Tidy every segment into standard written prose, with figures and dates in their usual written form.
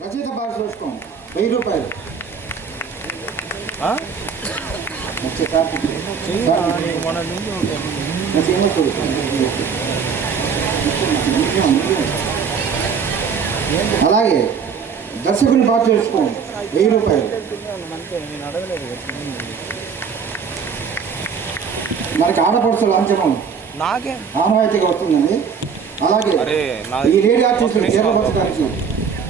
రచయిత పారితోషికం 1000 రూపాయలు. అలాగే దర్శకుని పారితోషికం 1000 రూపాయలు. మనకి ఆడపడుచు లాంఛనం ఆనవాయితీగా వస్తుందండి. అలాగే ఈ లేడీ ఆర్టిస్టులు చేరపరచడానికి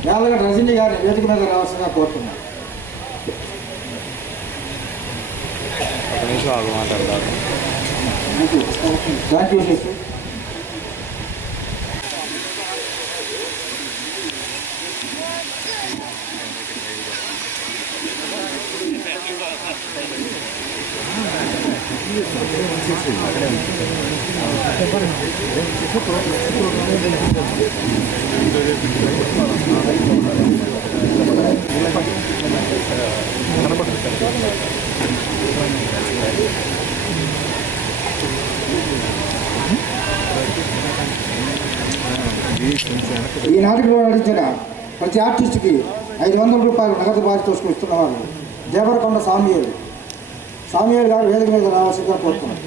యాదగడ్డ రజనీ గారిని వేదిక మీద రావాల్సిందిగా కోరుతున్నాను. Thank you sister. ఈ నాటికలో నటించిన ప్రతి ఆర్టిస్ట్కి 500 రూపాయలు నగదు పారితోషికం ఇస్తున్నవారు దేవరకొండ సామ్యూయల్ గారు వేదిక మీద రావాల్సిందిగా కోరుతున్నారు.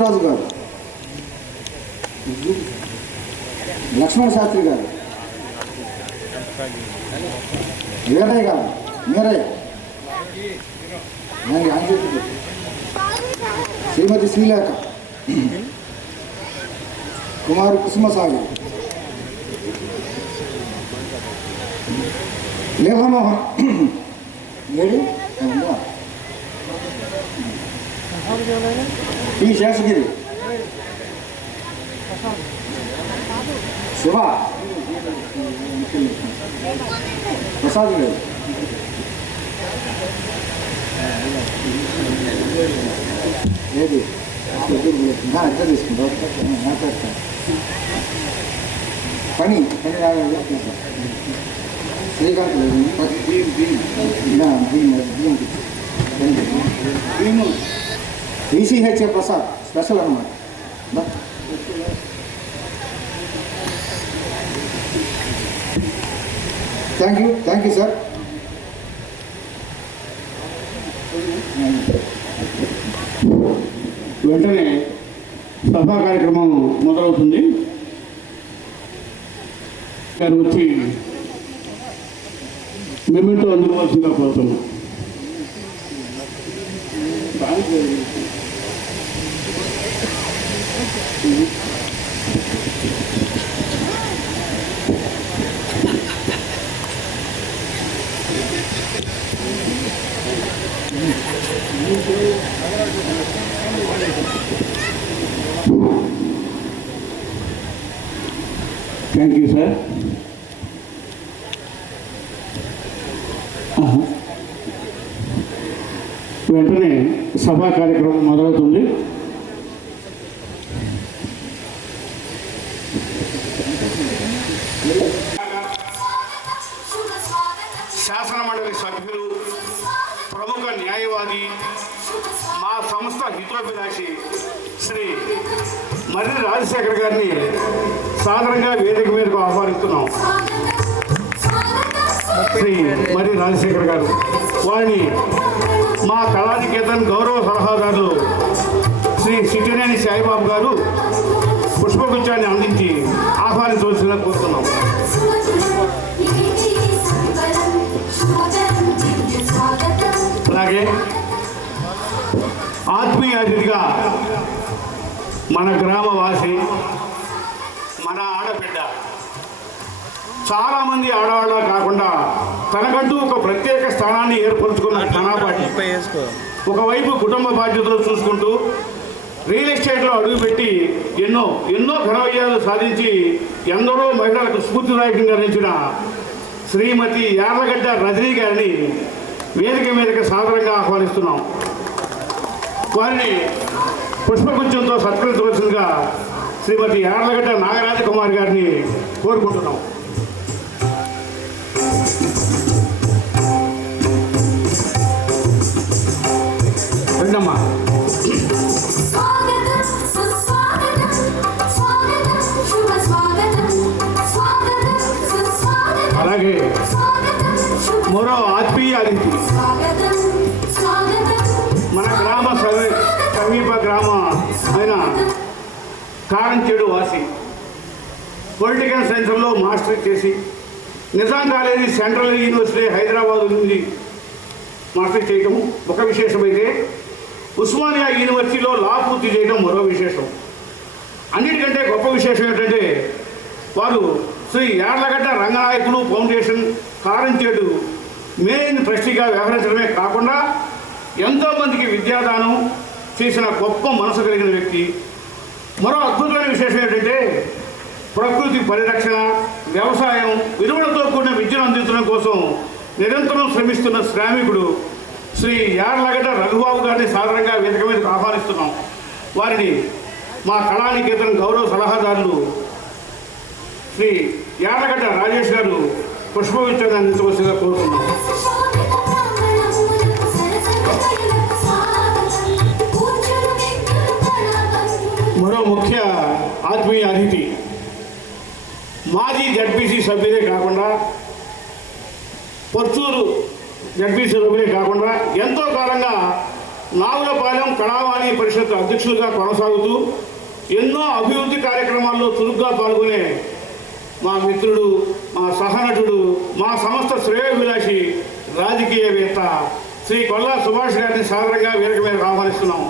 రాజు గారు, లక్ష్మణ శాస్త్రి గారు, వీరయ్య గారు, మీరయ్య, శ్రీమతి శ్రీలేఖ, కుమారు కుసుమసాగి, లీలామోహన్ ఏడు ఈ శేషగిరి, శివ ప్రసాద్ గారు, ఏది ఎక్కడ తీసుకుంటారు మాట్లాడతాను పని శ్రీకాంత్ ఈసీహెచ్ఏ ప్రసాద్ స్పెషల్ అన్నమాట. Thank you sir. వెంటనే సభా కార్యక్రమం మొదలవుతుంది. గారు వచ్చి మెమెంటో అందుకోవాల్సిందిగా కోరుతున్నాం. Thank you sir. వెంటనే సభా కార్యక్రమం మొదలవుతుంది. శాసన మండలి సభ్యులు, ప్రముఖ న్యాయవాది, మా సంస్థ హితోభిలాషి శ్రీ మర్రి రాజశేఖర్ గారిని సాధారణంగా వేదిక మీదకు ఆహ్వానిస్తున్నాం. శ్రీ మర్రి రాజశేఖర్ గారు వారిని మా కళానికేతన్ గౌరవ సలహాదారులు శ్రీ సిటినేని సాయిబాబు గారు పుష్పగుచ్చాన్ని అందించి ఆహ్వానించవలసిందిగా కోరుతున్నాం. అలాగే ఆత్మీయ అతిథిగా మన గ్రామవాసి, మన ఆడబిడ్డ, చాలామంది ఆడవాళ్ళ కాకుండా తనకంటూ ఒక ప్రత్యేక స్థానాన్ని ఏర్పరచుకున్న ధనాపాటి ఒకవైపు కుటుంబ బాధ్యతలు చూసుకుంటూ రియల్ ఎస్టేట్లో అడుగుపెట్టి ఎన్నో ఘన విజయాలు సాధించి ఎందరో మహిళలకు స్ఫూర్తిదాయకంగా నిలిచిన శ్రీమతి యార్లగడ్డ రజనీ గారిని వేదిక మీదకి సాదరంగా ఆహ్వానిస్తున్నాం. వారిని పుష్పగుచ్చంతో సత్కరించవలసిందిగా శ్రీమతి యార్లగడ్డ నాగరాజ కుమార్ గారిని కోరుకుంటున్నాం. రెండమ్మా. అలాగే మరో ఆత్మీయ అతిథి మన గ్రామ సమీప గ్రామ అయిన కారంచేడు వాసి, పొలిటికల్ సైన్స్లో మాస్టర్ చేసి Nizam college central university Hyderabad నుండి మాస్టర్ చేయడం ఒక విశేషమైతే, ఉస్మానియా యూనివర్సిటీలో లా పూర్తి చేయడం మరో విశేషం. అన్నిటికంటే గొప్ప విశేషం ఏంటంటే వారు శ్రీ యార్లగడ్డ రంగనాయకులు ఫౌండేషన్ కారంచేడు మెయిన్ ట్రస్టీగా వ్యవహరించడమే కాకుండా ఎంతోమందికి విద్యాదానం చేసిన గొప్ప మనసు కలిగిన వ్యక్తి. మరో అద్భుతమైన విశేషం ఏంటంటే ప్రకృతి పరిరక్షణ, వ్యవసాయం, విలువలతో కూడిన విద్యను అందించడం కోసం నిరంతరం శ్రమిస్తున్న శ్రామికుడు శ్రీ యార్లగడ్డ రఘుబాబు గారిని సాధారణంగా వేదిక మీదకు ఆహ్వానిస్తున్నాం. వారిని మా కళానికేతన్ గౌరవ సలహాదారులు శ్రీ యార్లగడ్డ రాజేష్ గారు పుష్పగుచ్చాన్ని అందించవలసిందిగా కోరుతున్నాం. మరో ముఖ్య ఆత్మీయ అతిథి మాజీ జడ్పీసీ సభ్యులే కాకుండా, పొత్తూరు జడ్పీసీ సభ్యులే కాకుండా ఎంతో కాలంగా నాగులపాలెం కళావాణి పరిషత్ అధ్యక్షులుగా కొనసాగుతూ ఎన్నో అభివృద్ధి కార్యక్రమాల్లో చురుగ్గా పాల్గొనే మా మిత్రుడు, మా సహనటుడు, మా సంస్థ శ్రేయోభిలాషి రాజకీయవేత్త శ్రీ కొల్లా సుభాష్ గారిని సాధారణంగా వేదిక మీద ఆహ్వానిస్తున్నాం.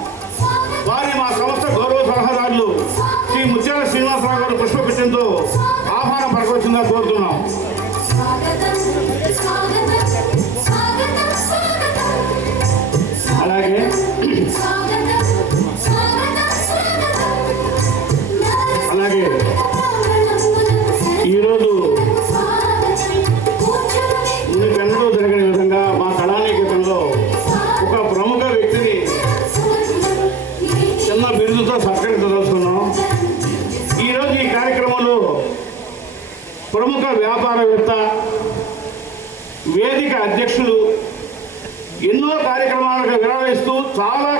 వారిని మా సంస్థ గౌరవ సలహాదారులు శ్రీ ముత్యాల శ్రీనివాసరావు గారు పుష్పగుచ్చంతో ఆహ్వానం పరచవలసిందిగా కోరుతున్నాం. అలాగే ఈరోజు ఇంకెన్నడూ జరగని విధంగా మా కళానికేతన్లో ఒక ప్రముఖ వ్యక్తిని చిన్న బిరుదుతో సత్కరించదలుచుకున్నాం. ఈరోజు ఈ కార్యక్రమంలో ప్రముఖ వ్యాపారవేత్త, వేదిక అధ్యక్షులు, ఎన్నో కార్యక్రమాలకు విరాళిస్తూ చాలా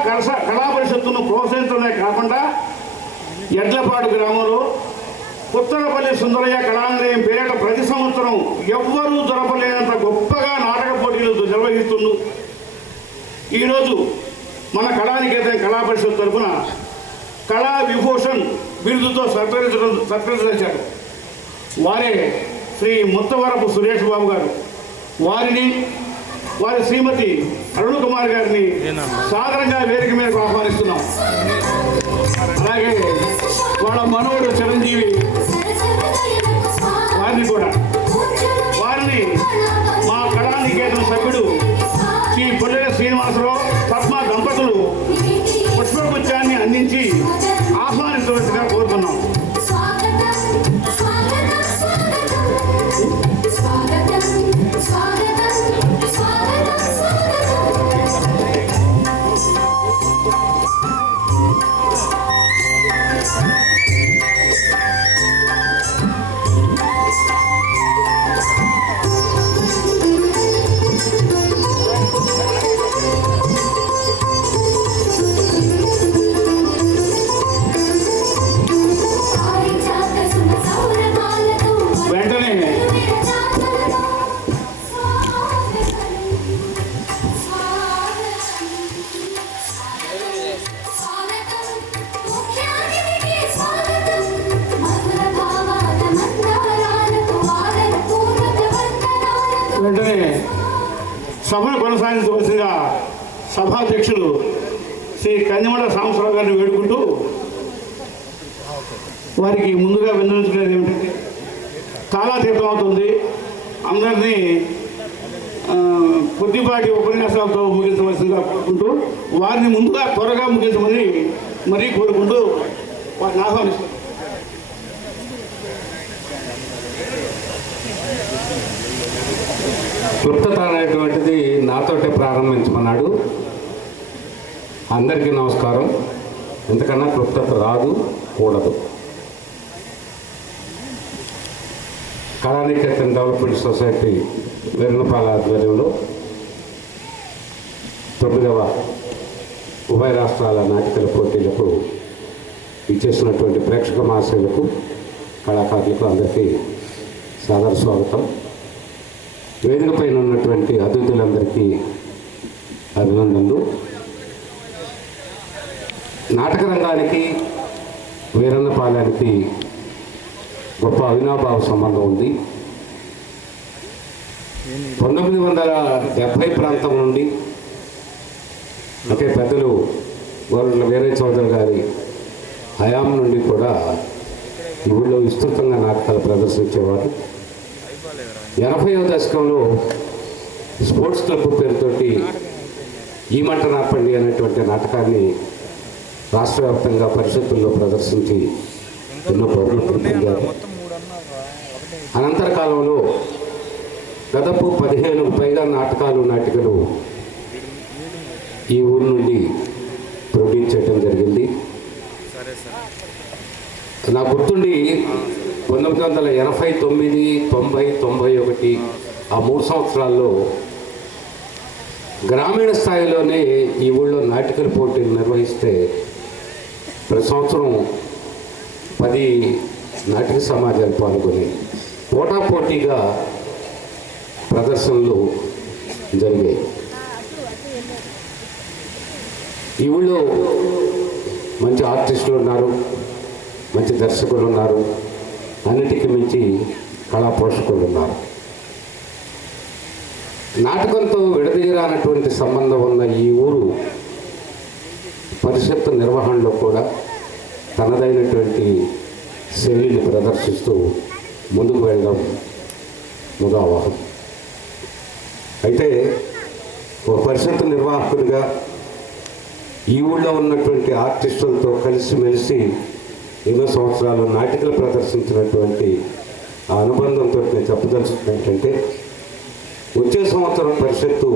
కళా పరిషత్తును ప్రోత్సహించడమే కాకుండా ఎడ్లపాడు గ్రామంలో పుత్తలపల్లి సుందరయ్య కళానిలయం పేరిట ప్రతి సంవత్సరం ఎవ్వరూ జరపలేనంత గొప్పగా నాటక పోటీలు నిర్వహిస్తున్నారు. ఈరోజు మన కళానికేతన్ కళా పరిషత్ తరఫున కళా విభూషణ్ బిరుదుతో సత్కరించారు. వారే శ్రీ ముత్తవరపు సురేష్ బాబు గారు. వారిని వారి శ్రీమతి అరుణ్ కుమార్ గారిని సాధారణంగా వేదిక మీదకు ఆహ్వానిస్తున్నాం. అలాగే వాళ్ళ మనవడు చిరంజీవి వారిని మా కళానికేతన్ సభ్యుడు శ్రీ పొల్లెల శ్రీనివాసరావు పద్మ దంపతులు పుష్పగుచ్చాన్ని అందించి ఆహ్వానించవలసిగా కోరుతున్నాం. వెంటనే సభను కొనసాగించవలసిందిగా సభాధ్యక్షులు శ్రీ కందిమడ సాంబశివరావు గారిని వేడుకుంటూ వారికి ముందుగా విన్నవించుకునేది ఏమిటంటే కాలాతీతం అవుతుంది, అందరినీ కొద్దిపాటి ఉపన్యాసాలతో ముగించవలసిందిగా కోరుకుంటూ వారిని ముందుగా త్వరగా ముగించమని మరీ కోరుకుంటూ వారిని ఆహ్వానిస్తున్నాను. క్లుప్తత అనేటువంటిది నాతోటే ప్రారంభించమన్నాడు. అందరికీ నమస్కారం. ఎంతకన్నా క్లుప్తత రాదు, కూడదు. కళానికేతన్ డెవలప్మెంట్ సొసైటీ వెర్నపాల ఆధ్వర్యంలో 9వ ఉభయ రాష్ట్రాల నాటికల పోటీలకు ఇచ్చేసినటువంటి ప్రేక్షక మహాశయులకు, కళాకారులకు అందరికీ సాదర స్వాగతం. వేదిక పైన ఉన్నటువంటి అతిథులందరికీ అభినందనలు. నాటక రంగానికి, వీరన్నపాలెంకి గొప్ప అవినాభావ సంబంధం ఉంది. 1970 ప్రాంతం నుండి, అంటే పెద్దలు గోరంట్ల వీరయ్య చౌదరి గారి హయాం నుండి కూడా ఈ ఊళ్ళో విస్తృతంగా నాటకాలు ప్రదర్శించేవారు. 80వ దశకంలో స్పోర్ట్స్ క్లబ్ పేరుతోటి ఈ మంట నార్పండి అనేటువంటి నాటకాన్ని రాష్ట్ర వ్యాప్తంగా పరిషత్తుల్లో ప్రదర్శించి ఎన్నో బహుమతులు పొందారు. అనంతర కాలంలో దాదాపు 15కు పైగా నాటకాలు, నాటికలు ఈ ఊరు నుండి ప్రొడ్యూస్ చేయడం జరిగింది. నాకు గుర్తుండి 1989, 90, 91 ఆ 3 సంవత్సరాల్లో గ్రామీణ స్థాయిలోనే ఈ ఊళ్ళో నాటికల పోటీలు నిర్వహిస్తే ప్రతి సంవత్సరం 10 నాటిక సమాజాలు పాల్గొని పోటాపోటీగా ప్రదర్శనలు జరిగాయి. ఈ ఊళ్ళో మంచి ఆర్టిస్టులు ఉన్నారు, మంచి దర్శకులు ఉన్నారు, అన్నిటికీ మించి కళా పోషకులు ఉన్నారు. నాటకంతో విడదీయరానటువంటి సంబంధం ఉన్న ఈ ఊరు పరిషత్తు నిర్వహణలో కూడా తనదైనటువంటి శైలిని ప్రదర్శిస్తూ ముందుకు వెళ్ళడం ముదావహం. అయితే ఒక పరిషత్తు నిర్వాహకుడిగా ఈ ఊళ్ళో ఉన్నటువంటి ఆర్టిస్టులతో కలిసిమెలిసి ఎన్నో సంవత్సరాలు నాటికలు ప్రదర్శించినటువంటి ఆ అనుబంధంతో నేను చెప్పదలుచుకుంది ఏంటంటే, వచ్చే సంవత్సరం పరిషత్తు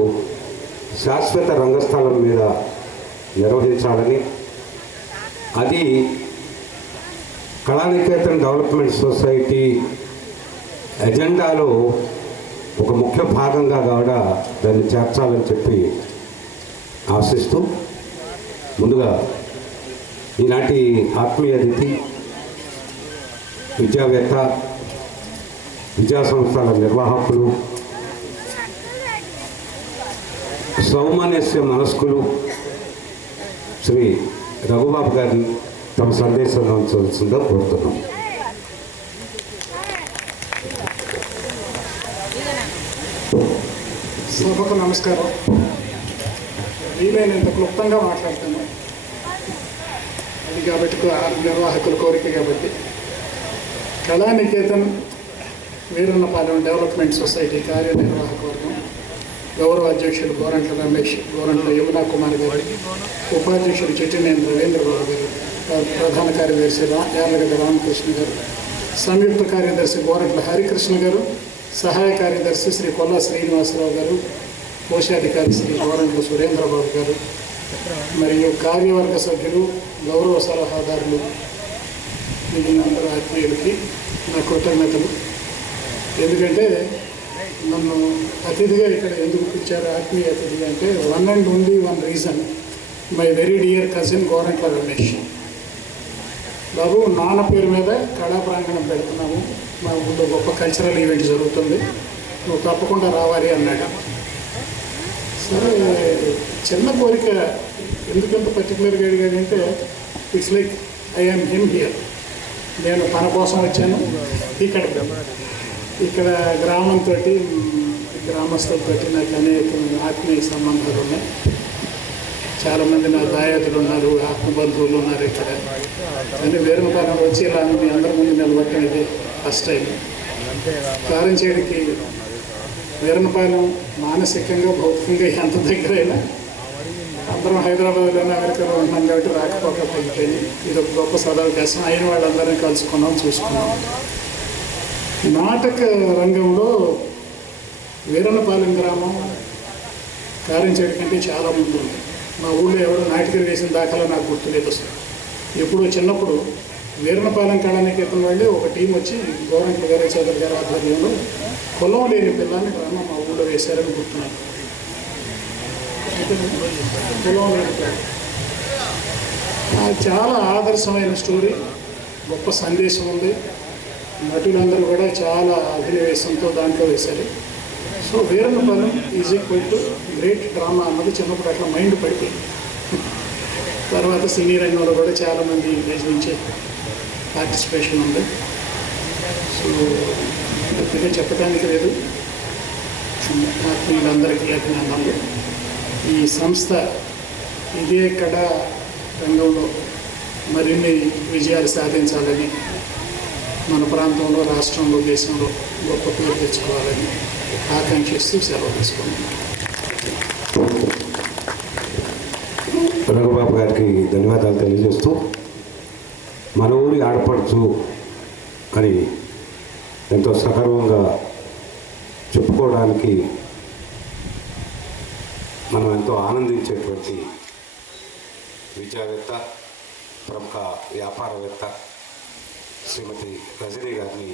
శాశ్వత రంగస్థలం మీద నిర్వహించాలని, అది కళానికేతన్ డెవలప్మెంట్ సొసైటీ ఎజెండాలో ఒక ముఖ్య భాగంగా కూడా దాన్ని చేర్చాలని చెప్పి ఆశిస్తూ, ముందుగా ఈనాటి ఆత్మీయ అతిథి, విద్యావేత్త, విద్యా సంస్థల నిర్వాహకులు, సౌమనస్య మనస్కులు శ్రీ రఘుబాబు గారిని తమ సందేశంలో ఉంచవలసిందిగా కోరుతున్నాం. సభకు నమస్కారం. వీలైనంత క్లుప్తంగా మాట్లాడతాను, అది కాబట్టి నిర్వాహకుల కోరిక కాబట్టి. కళానికేతన్ వీరన్నపాలెం డెవలప్మెంట్ సొసైటీ కార్యనిర్వాహక వర్గం గౌరవ అధ్యక్షులు గోరంట్ల రమేష్, గోరంట్ల యమునా కుమార్ గారు, ఉపాధ్యక్షులు చిట్టినేని రవీంద్రబాబు గారు, ప్రధాన కార్యదర్శి యార్లగడ్డ రామకృష్ణ గారు, సంయుక్త కార్యదర్శి గోరంట్ల హరికృష్ణ గారు, సహాయ కార్యదర్శి శ్రీ కొల్లా శ్రీనివాసరావు గారు, కోశాధికారి శ్రీ గోరంట్ల సురేంద్రబాబు గారు, మరియు కార్యవర్గ సభ్యులు, గౌరవ సలహాదారులు, మిగిలిన అందరూ ఆత్మీయులకి నా కృతజ్ఞతలు. ఎందుకంటే నన్ను అతిథిగా ఇక్కడ ఎందుకు పిలిచారు, ఆత్మీయ అతిథి అంటే, one and only one reason, my very dear cousin Gorantla Ramesh Babu. నాన్న పేరు మీద కళా ప్రాంగణం పెడుతున్నాము, మా ఊళ్ళో గొప్ప కల్చరల్ ఈవెంట్ జరుగుతుంది, నువ్వు తప్పకుండా రావాలి అన్నాడు. సరే, చిన్న కోరిక, ఎందుకంత పర్టికులర్గా అడిగాడంటే, it's like I am him here. నేను తన కోసం వచ్చాను. ఇక్కడ గ్రామంతో, గ్రామస్తులతో నాకు అనేక ఆత్మీయ సంబంధాలు ఉన్నాయి. చాలామంది నా దాయాదులు ఉన్నారు, ఆత్మబంధువులు ఉన్నారు ఇక్కడ. కానీ వీరన్నపాలెం వచ్చి ఇలా మీ అందరి ముందు నిలబట్టడం ఇది ఫస్ట్ టైం. కారం చేయడానికి వీరన్నపాలెం మానసికంగా, భౌతికంగా ఎంత దగ్గరైనా అంత అందరం హైదరాబాద్లోనే అమెరికాలో ఉంటున్నాం కాబట్టి రాకపోకలు తగ్గిపోయింది. ఇది ఒక గొప్ప సదవకాశం. అయిన వాళ్ళందరినీ కలుసుకున్నాం, చూసుకున్నాం. నాటక రంగంలో వీరన్నపాలెం గ్రామం కారించేటి కంటే చాలా ముందు ఉంది. మా ఊళ్ళో ఎవరు నాటికలు వేసిన దాఖలా నాకు గుర్తులేదు అసలు. ఎప్పుడో చిన్నప్పుడు వీరన్నపాలెం కళానికేతన్ వాళ్ళే ఒక టీం వచ్చి గవర్నమెంట్ వీరయ్య చౌదరి గారి ఆధ్వర్యంలో పొలం లేని పిల్లాన్ని గ్రామం మా ఊళ్ళో వేశారని గుర్తున్నాను. పొలం లేని పిల్ల చాలా ఆదర్శమైన స్టోరీ, గొప్ప సందేశం ఉంది. నటులందరూ కూడా చాలా అభినవేశంతో దాంట్లో వేశారు. So Veerannapalem is equal to great drama అన్నది చిన్నప్పుడు అట్లా మైండ్ పడిపోయింది. తర్వాత సినీ రంగంలో కూడా చాలామంది దేశ నుంచి పార్టిసిపేషన్ ఉంది. సో పెద్దగా చెప్పడానికి లేదు. ఆత్మీయులందరికీ అభినందనలు. ఈ సంస్థ ఇదే కళ రంగంలో మరిన్ని విజయాలు సాధించాలని, మన ప్రాంతంలో, రాష్ట్రంలో, దేశంలో గొప్ప పేరు తెచ్చుకోవాలని ఆకాంక్షిస్తూ సెలవు తీసుకున్నాను. రఘుబాబు గారికి ధన్యవాదాలు తెలియజేస్తూ, మన ఊరి ఆడపడుచు అని ఎంతో సగర్వంగా చెప్పుకోవడానికి మనం ఎంతో ఆనందించేటువంటి విద్యావేత్త, ప్రముఖ వ్యాపారవేత్త శ్రీమతి రజనీ గారిని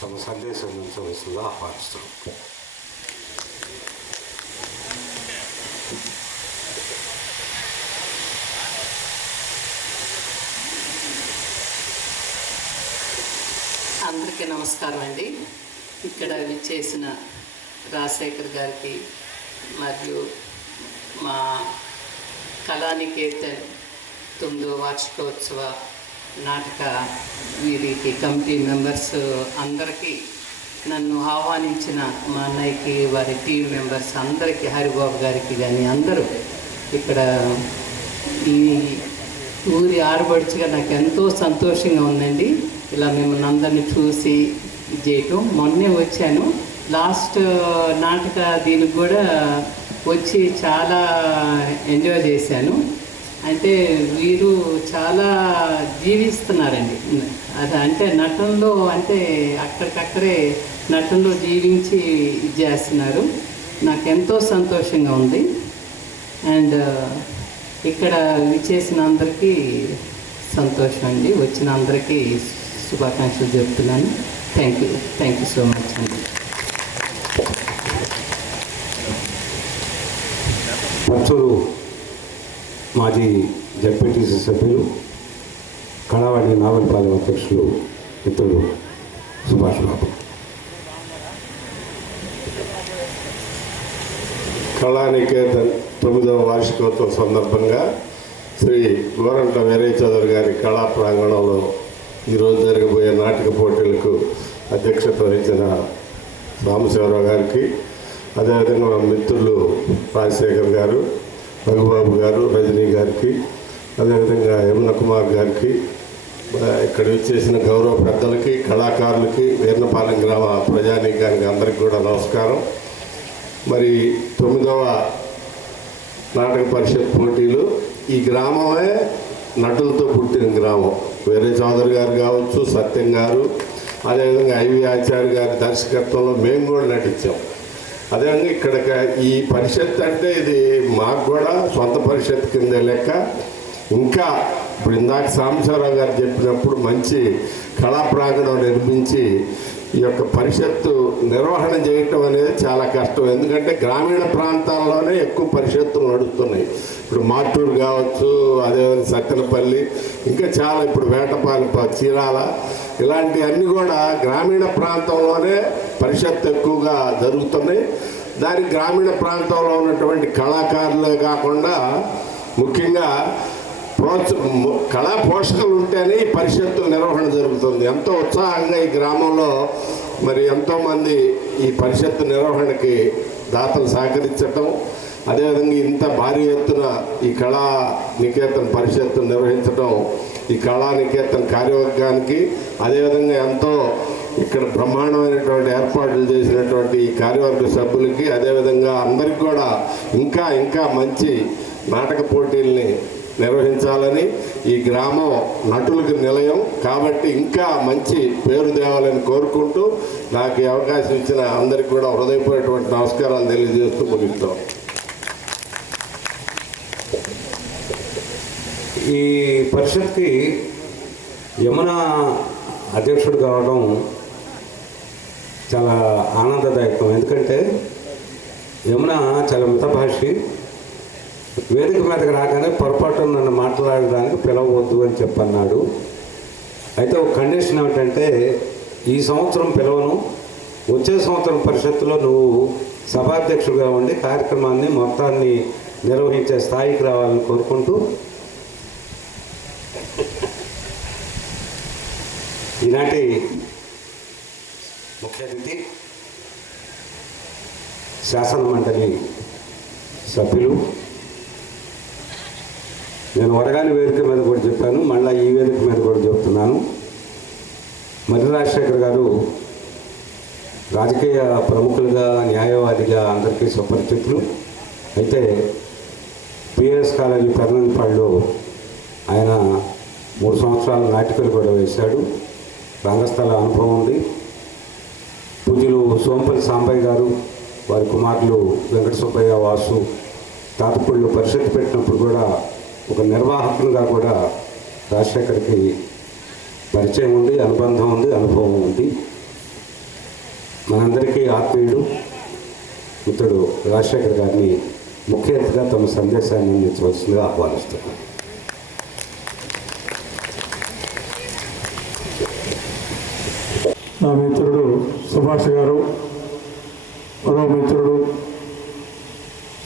తమ సందేశం ఉంచవలసిందిగా ఆహ్వానిస్తున్నాం. అందరికీ నమస్కారం అండి. ఇక్కడ విచ్చేసిన రాజశేఖర్ గారికి మరియు మా కళానికేతన్ 9వ వార్షికోత్సవ నాటక వీరికి కమిటీ మెంబర్స్ అందరికీ, నన్ను ఆహ్వానించిన మా అన్నయ్యకి, వారి టీం మెంబర్స్ అందరికీ, హరిబాబు గారికి కానీ అందరూ, ఇక్కడ ఈ ఊరి ఆడబడుచుగా నాకు ఎంతో సంతోషంగా ఉందండి. ఇలా మిమ్మల్ని అందరినీ చూసి చేయటం. మొన్నే వచ్చాను, లాస్ట్ నాటక దీనికి కూడా వచ్చి చాలా ఎంజాయ్ చేశాను. అంటే వీరు చాలా జీవిస్తున్నారండి. అది అంటే నటనలో, అంటే అక్కడికక్కడే నటనలో జీవించి ఇది చేస్తున్నారు. నాకు ఎంతో సంతోషంగా ఉంది. అండ్ ఇక్కడ విచ్చేసిన అందరికీ సంతోషం అండి. వచ్చిన అందరికీ శుభాకాంక్షలు చెప్తున్నాను. థ్యాంక్ యూ సో మచ్ అండి. పచ్చూరు మాజీ జడ్పీటీసీ సభ్యులు, కళావాణి నావల్పాలెం అధ్యక్షులు మిత్రులు సుభాష్ బాబు. కళానికేతన్ 9వ వార్షికోత్సవం సందర్భంగా శ్రీ గోరంట్ల వీరయ్య చౌదరి గారి కళా ప్రాంగణంలో ఈరోజు జరగబోయే నాటక పోటీలకు అధ్యక్షత వహించిన రామశివరావు గారికి, అదేవిధంగా మా మిత్రులు రాజశేఖర్ గారు, రఘుబాబు గారు, రజనీ గారికి, అదేవిధంగా యమున కుమార్ గారికి, ఇక్కడ వచ్చేసిన గౌరవ పెద్దలకి, కళాకారులకి, వీరన్నపాలెం గ్రామ ప్రజానీకానికి అందరికీ కూడా నమస్కారం. మరి 9వ నాటక పరిషత్ పోటీలు, ఈ గ్రామమే నటులతో పుట్టిన గ్రామం. వీరయ్య చౌదరి గారు కావచ్చు, సత్యం గారు, అదేవిధంగా ఐవి ఆచార్య గారి దర్శకత్వంలో మేము కూడా నటించాం. అదేవిధంగా ఇక్కడ ఈ పరిషత్ అంటే ఇది మాకు కూడా సొంత పరిషత్ కింద లెక్క. ఇంకా ఇప్పుడు ఇందాక సాంబశివరావు గారు చెప్పినప్పుడు మంచి కళా ప్రాంగణం నిర్మించి ఈ యొక్క పరిషత్తు నిర్వహణ చేయటం అనేది చాలా కష్టం. ఎందుకంటే గ్రామీణ ప్రాంతాల్లోనే ఎక్కువ పరిషత్తులు నడుస్తున్నాయి. ఇప్పుడు మార్టూరు కావచ్చు, అదేవిధంగా సత్తెనపల్లి, ఇంకా చాలా ఇప్పుడు వేటపాలెం, చీరాల, ఇలాంటివన్నీ కూడా గ్రామీణ ప్రాంతంలోనే పరిషత్తు ఎక్కువగా జరుగుతున్నాయి. దానికి గ్రామీణ ప్రాంతంలో ఉన్నటువంటి కళాకారులే కాకుండా ముఖ్యంగా కళా పోషకులు ఉంటేనే ఈ పరిషత్తు నిర్వహణ జరుగుతుంది. ఎంతో ఉత్సాహంగా ఈ గ్రామంలో మరి ఎంతోమంది ఈ పరిషత్తు నిర్వహణకి దాతలు సహకరించటం, అదేవిధంగా ఇంత భారీ ఎత్తున ఈ కళా నికేతన్ పరిషత్తు నిర్వహించడం, ఈ కళా నికేతన్ కార్యవర్గానికి, అదేవిధంగా ఎంతో ఇక్కడ బ్రహ్మాండమైనటువంటి ఏర్పాట్లు చేసినటువంటి ఈ కార్యవర్గ సభ్యులకి, అదేవిధంగా అందరికీ కూడా ఇంకా ఇంకా మంచి నాటక పోటీల్ని నిర్వహించాలని, ఈ గ్రామం నటులకు నిలయం కాబట్టి ఇంకా మంచి పేరు తేవాలని కోరుకుంటూ నాకు ఈ అవకాశం ఇచ్చిన అందరికీ కూడా హృదయపూర్వకమైన నమస్కారాలు తెలియజేస్తూ ముగిస్తాం. ఈ పరిషత్కి యమున అధ్యక్షుడు కావడం చాలా ఆనందదాయకం. ఎందుకంటే యమున చాలా మితభాషి. వేదిక మీదకి రాగానే పొరపాటు నన్ను మాట్లాడడానికి పిలవవద్దు అని చెప్పన్నాడు. అయితే ఒక కండిషన్ ఏమిటంటే ఈ సంవత్సరం పిలవను, వచ్చే సంవత్సరం పరిషత్తులో నువ్వు సభాధ్యక్షుడిగా ఉండి కార్యక్రమాన్ని మొత్తాన్ని నిర్వహించే స్థాయికి రావాలని కోరుకుంటూ ఈనాటి ముఖ్య అతిథి శాసన మండలి సభ్యులు, నేను వడగాని వేదిక మీద కూడా చెప్పాను, మళ్ళీ ఈ వేదిక మీద కూడా చెప్తున్నాను. మర్రి రాజశేఖర్ గారు రాజకీయ ప్రముఖులుగా, న్యాయవాదిగా అందరికీ సుపరిచితులు. అయితే పిఎస్ కాలేజీ పెదనంపాడులో ఆయన 3 సంవత్సరాల నాటికలు కూడా వేశాడు. రంగస్థల అనుభవం ఉంది. పూజలు సోంపల్లి సాంబయ్య గారు, వారి కుమారులు వెంకట సుబ్బయ్య, వాసు తాతపూడిలో పరిషత్ పెట్టినప్పుడు కూడా ఒక నిర్వాహకులుగా కూడా రాజశేఖర్కి పరిచయం ఉంది, అనుబంధం ఉంది, అనుభవం ఉంది. మనందరికీ ఆత్మీయుడు మిత్రుడు రాజశేఖర్ గారిని ముఖ్య అతిథిగా తమ సందేశాన్ని అందించవలసిందిగా ఆహ్వానిస్తున్నాను. నా మిత్రుడు సుభాష్ గారు, మరో మిత్రుడు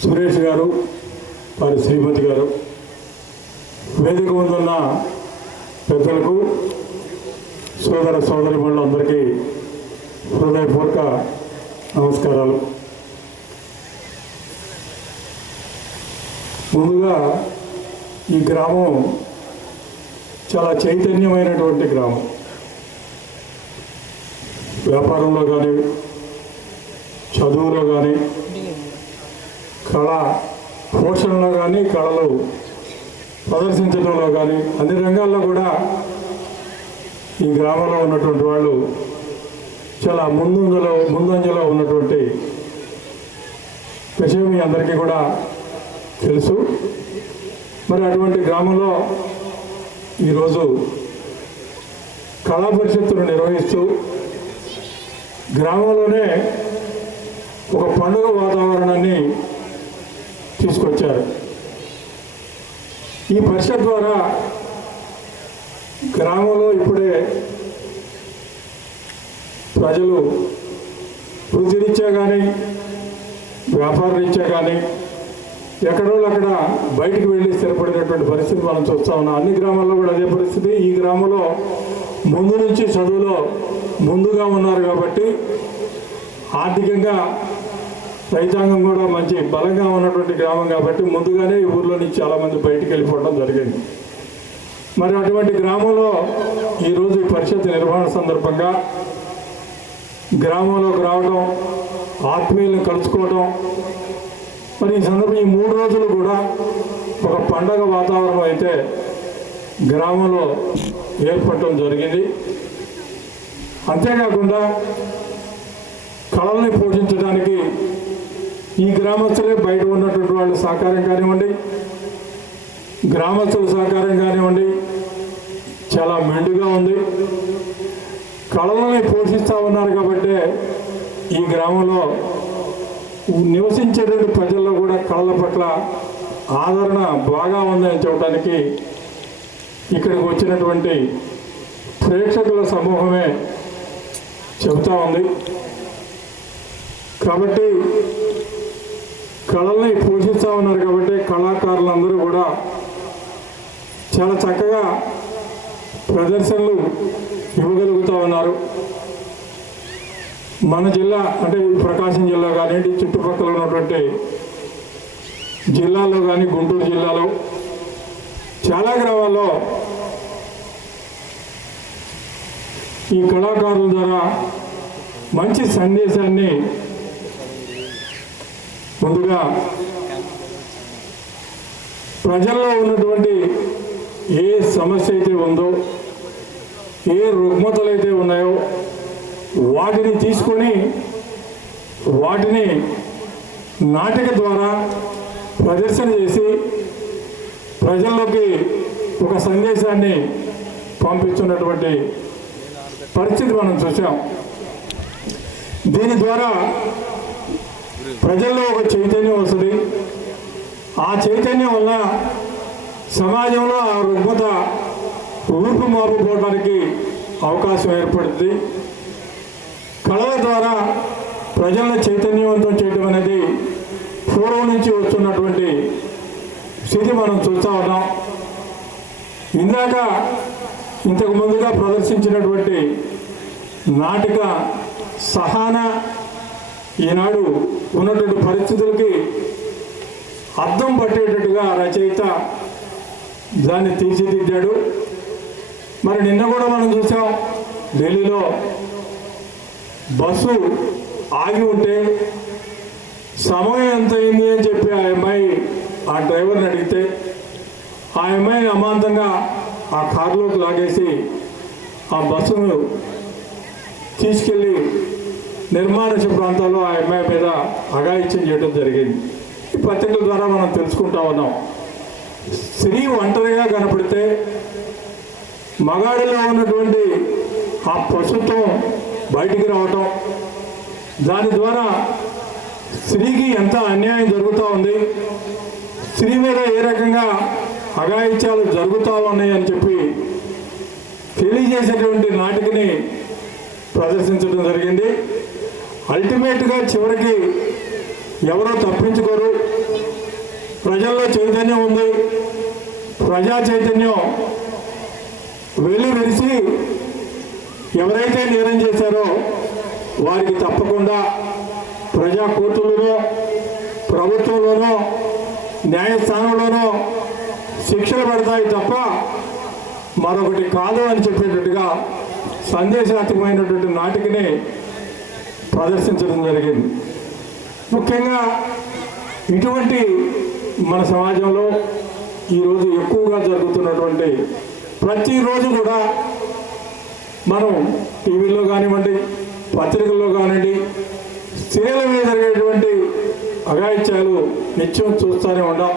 సురేష్ గారు, వారి శ్రీమతి గారు, వేదిక ముందున్న పెద్దలకు, సోదర సోదరిమణులందరికీ హృదయపూర్వక నమస్కారాలు. ముందుగా ఈ గ్రామం చాలా చైతన్యమైనటువంటి గ్రామం. వ్యాపారంలో కానీ, చదువులో కానీ, కళ పోషణలో కానీ, కళలు ప్రదర్శించడంలో కానీ, అన్ని రంగాల్లో కూడా ఈ గ్రామంలో ఉన్నటువంటి వాళ్ళు చాలా ముందంజలో ఉన్నటువంటి విషయం మీ అందరికీ కూడా తెలుసు. మరి అటువంటి గ్రామంలో ఈరోజు కళా పరిషత్తును నిర్వహిస్తూ గ్రామంలోనే ఒక పండుగ వాతావరణాన్ని తీసుకొచ్చారు. ఈ పరిషత్ ద్వారా గ్రామంలో ఇప్పుడే ప్రజలు వృత్తిరీత్యా కానీ, వ్యాపార రీత్యా కానీ ఎక్కడో అక్కడ బయటికి వెళ్ళి స్థిరపడినటువంటి పరిస్థితి మనం చూస్తూ ఉన్నాం. అన్ని గ్రామాల్లో కూడా అదే పరిస్థితి. ఈ గ్రామంలో ముందు నుంచి చదువులో ముందుగా ఉన్నారు కాబట్టి ఆర్థికంగా రైతాంగం కూడా మంచి బలంగా ఉన్నటువంటి గ్రామం కాబట్టి ముందుగానే ఈ ఊర్లో నుంచి చాలామంది బయటికి వెళ్ళిపోవడం జరిగింది. మరి అటువంటి గ్రామంలో ఈరోజు ఈ పరిషత్ నిర్వహణ సందర్భంగా గ్రామంలోకి రావడం, ఆత్మీయులను కలుసుకోవడం, మరి ఈ సందర్భం ఈ 3 రోజులు కూడా ఒక పండగ వాతావరణం అయితే గ్రామంలో ఏర్పడటం జరిగింది. అంతేకాకుండా కళల్ని పోషించడానికి ఈ గ్రామస్తులే బయట ఉన్నటువంటి వాళ్ళ సహకారం కానివ్వండి, గ్రామస్తుల సహకారం కానివ్వండి చాలా మెండుగా ఉంది. కళలని పోషిస్తూ ఉన్నారు కాబట్టి ఈ గ్రామంలో నివసించేటువంటి ప్రజల్లో కూడా కళల పట్ల ఆదరణ బాగా ఉందని చెప్పడానికి ఇక్కడికి వచ్చినటువంటి ప్రేక్షకుల సమూహమే చెబుతూ ఉంది. కాబట్టి కళల్ని పోషిస్తూ ఉన్నారు కాబట్టి కళాకారులందరూ కూడా చాలా చక్కగా ప్రదర్శనలు ఇవ్వగలుగుతూ ఉన్నారు. మన జిల్లా అంటే ప్రకాశం జిల్లా కానివ్వండి, చుట్టుపక్కల ఉన్నటువంటి జిల్లాలో కానీ, గుంటూరు జిల్లాలో చాలా గ్రామాల్లో ఈ కళాకారుల ద్వారా మంచి సందేశాన్ని ముందుగా ప్రజల్లో ఉన్నటువంటి ఏ సమస్య అయితే ఉందో, ఏ రుగ్మతలు అయితే ఉన్నాయో వాటిని తీసుకొని వాటిని నాటిక ద్వారా ప్రదర్శన చేసి ప్రజల్లోకి ఒక సందేశాన్ని పంపిస్తున్నటువంటి పరిస్థితి మనం చూసాం. దీని ద్వారా ప్రజల్లో ఒక చైతన్యం వస్తుంది. ఆ చైతన్యం వల్ల సమాజంలో ఆ రుగ్మత రూపుమాపుకోవడానికి అవకాశం ఏర్పడుతుంది. కళల ద్వారా ప్రజలను చైతన్యవంతం చేయడం అనేది పూర్వం నుంచి వస్తున్నటువంటి స్థితి మనం చూస్తూ ఉన్నాం. ఇంతకు ముందుగా ప్రదర్శించినటువంటి నాటిక సహాన ఈనాడు ఉన్నటువంటి పరిస్థితులకి అర్థం పట్టేటట్టుగా రచయిత దాన్ని తీర్చిదిద్దాడు. మరి నిన్న కూడా మనం చూసాం, ఢిల్లీలో బస్సు ఆగి ఉంటే సమయం ఎంత అయింది అని చెప్పి ఆ అమ్మాయి ఆ డ్రైవర్ని అడిగితే ఆ అమ్మాయిని అమాంతంగా ఆ కారులోకి లాగేసి ఆ బస్సును తీసుకెళ్ళి నిర్మానుష్య ప్రాంతాల్లో ఆ అమ్మాయి మీద అఘాయిత్యం చేయడం జరిగింది. ఈ పత్రికల ద్వారా మనం తెలుసుకుంటా ఉన్నాం. స్త్రీ ఒంటరిగా కనపడితే మగాడిలో ఉన్నటువంటి ఆ పశుత్వం బయటికి రావటం, దాని ద్వారా స్త్రీకి ఎంత అన్యాయం జరుగుతూ ఉంది, స్త్రీ మీద ఏ రకంగా అఘాయిత్యాలు జరుగుతూ ఉన్నాయి అని చెప్పి తెలియజేసేటువంటి నాటికని ప్రదర్శించడం జరిగింది. అల్టిమేట్గా చివరికి ఎవరో తప్పించుకోరు. ప్రజల్లో చైతన్యం ఉంది. ప్రజా చైతన్యం వెలిసి ఎవరైతే నేరం చేశారో వారికి తప్పకుండా ప్రజా కోర్టులోనో ప్రభుత్వంలోనో న్యాయస్థానంలోనో శిక్షలు పడతాయి తప్ప మరొకటి కాదు అని చెప్పేటట్టుగా సందేశాత్మకమైనటువంటి నాటికని ప్రదర్శించడం జరిగింది. ముఖ్యంగా ఇటువంటి మన సమాజంలో ఈరోజు ఎక్కువగా జరుగుతున్నటువంటి ప్రతిరోజు కూడా మనం టీవీలో కానివ్వండి, పత్రికల్లో కానివ్వండి, స్త్రీల మీద జరిగేటువంటి అఘాయిత్యాలు నిత్యం చూస్తూనే ఉన్నాం.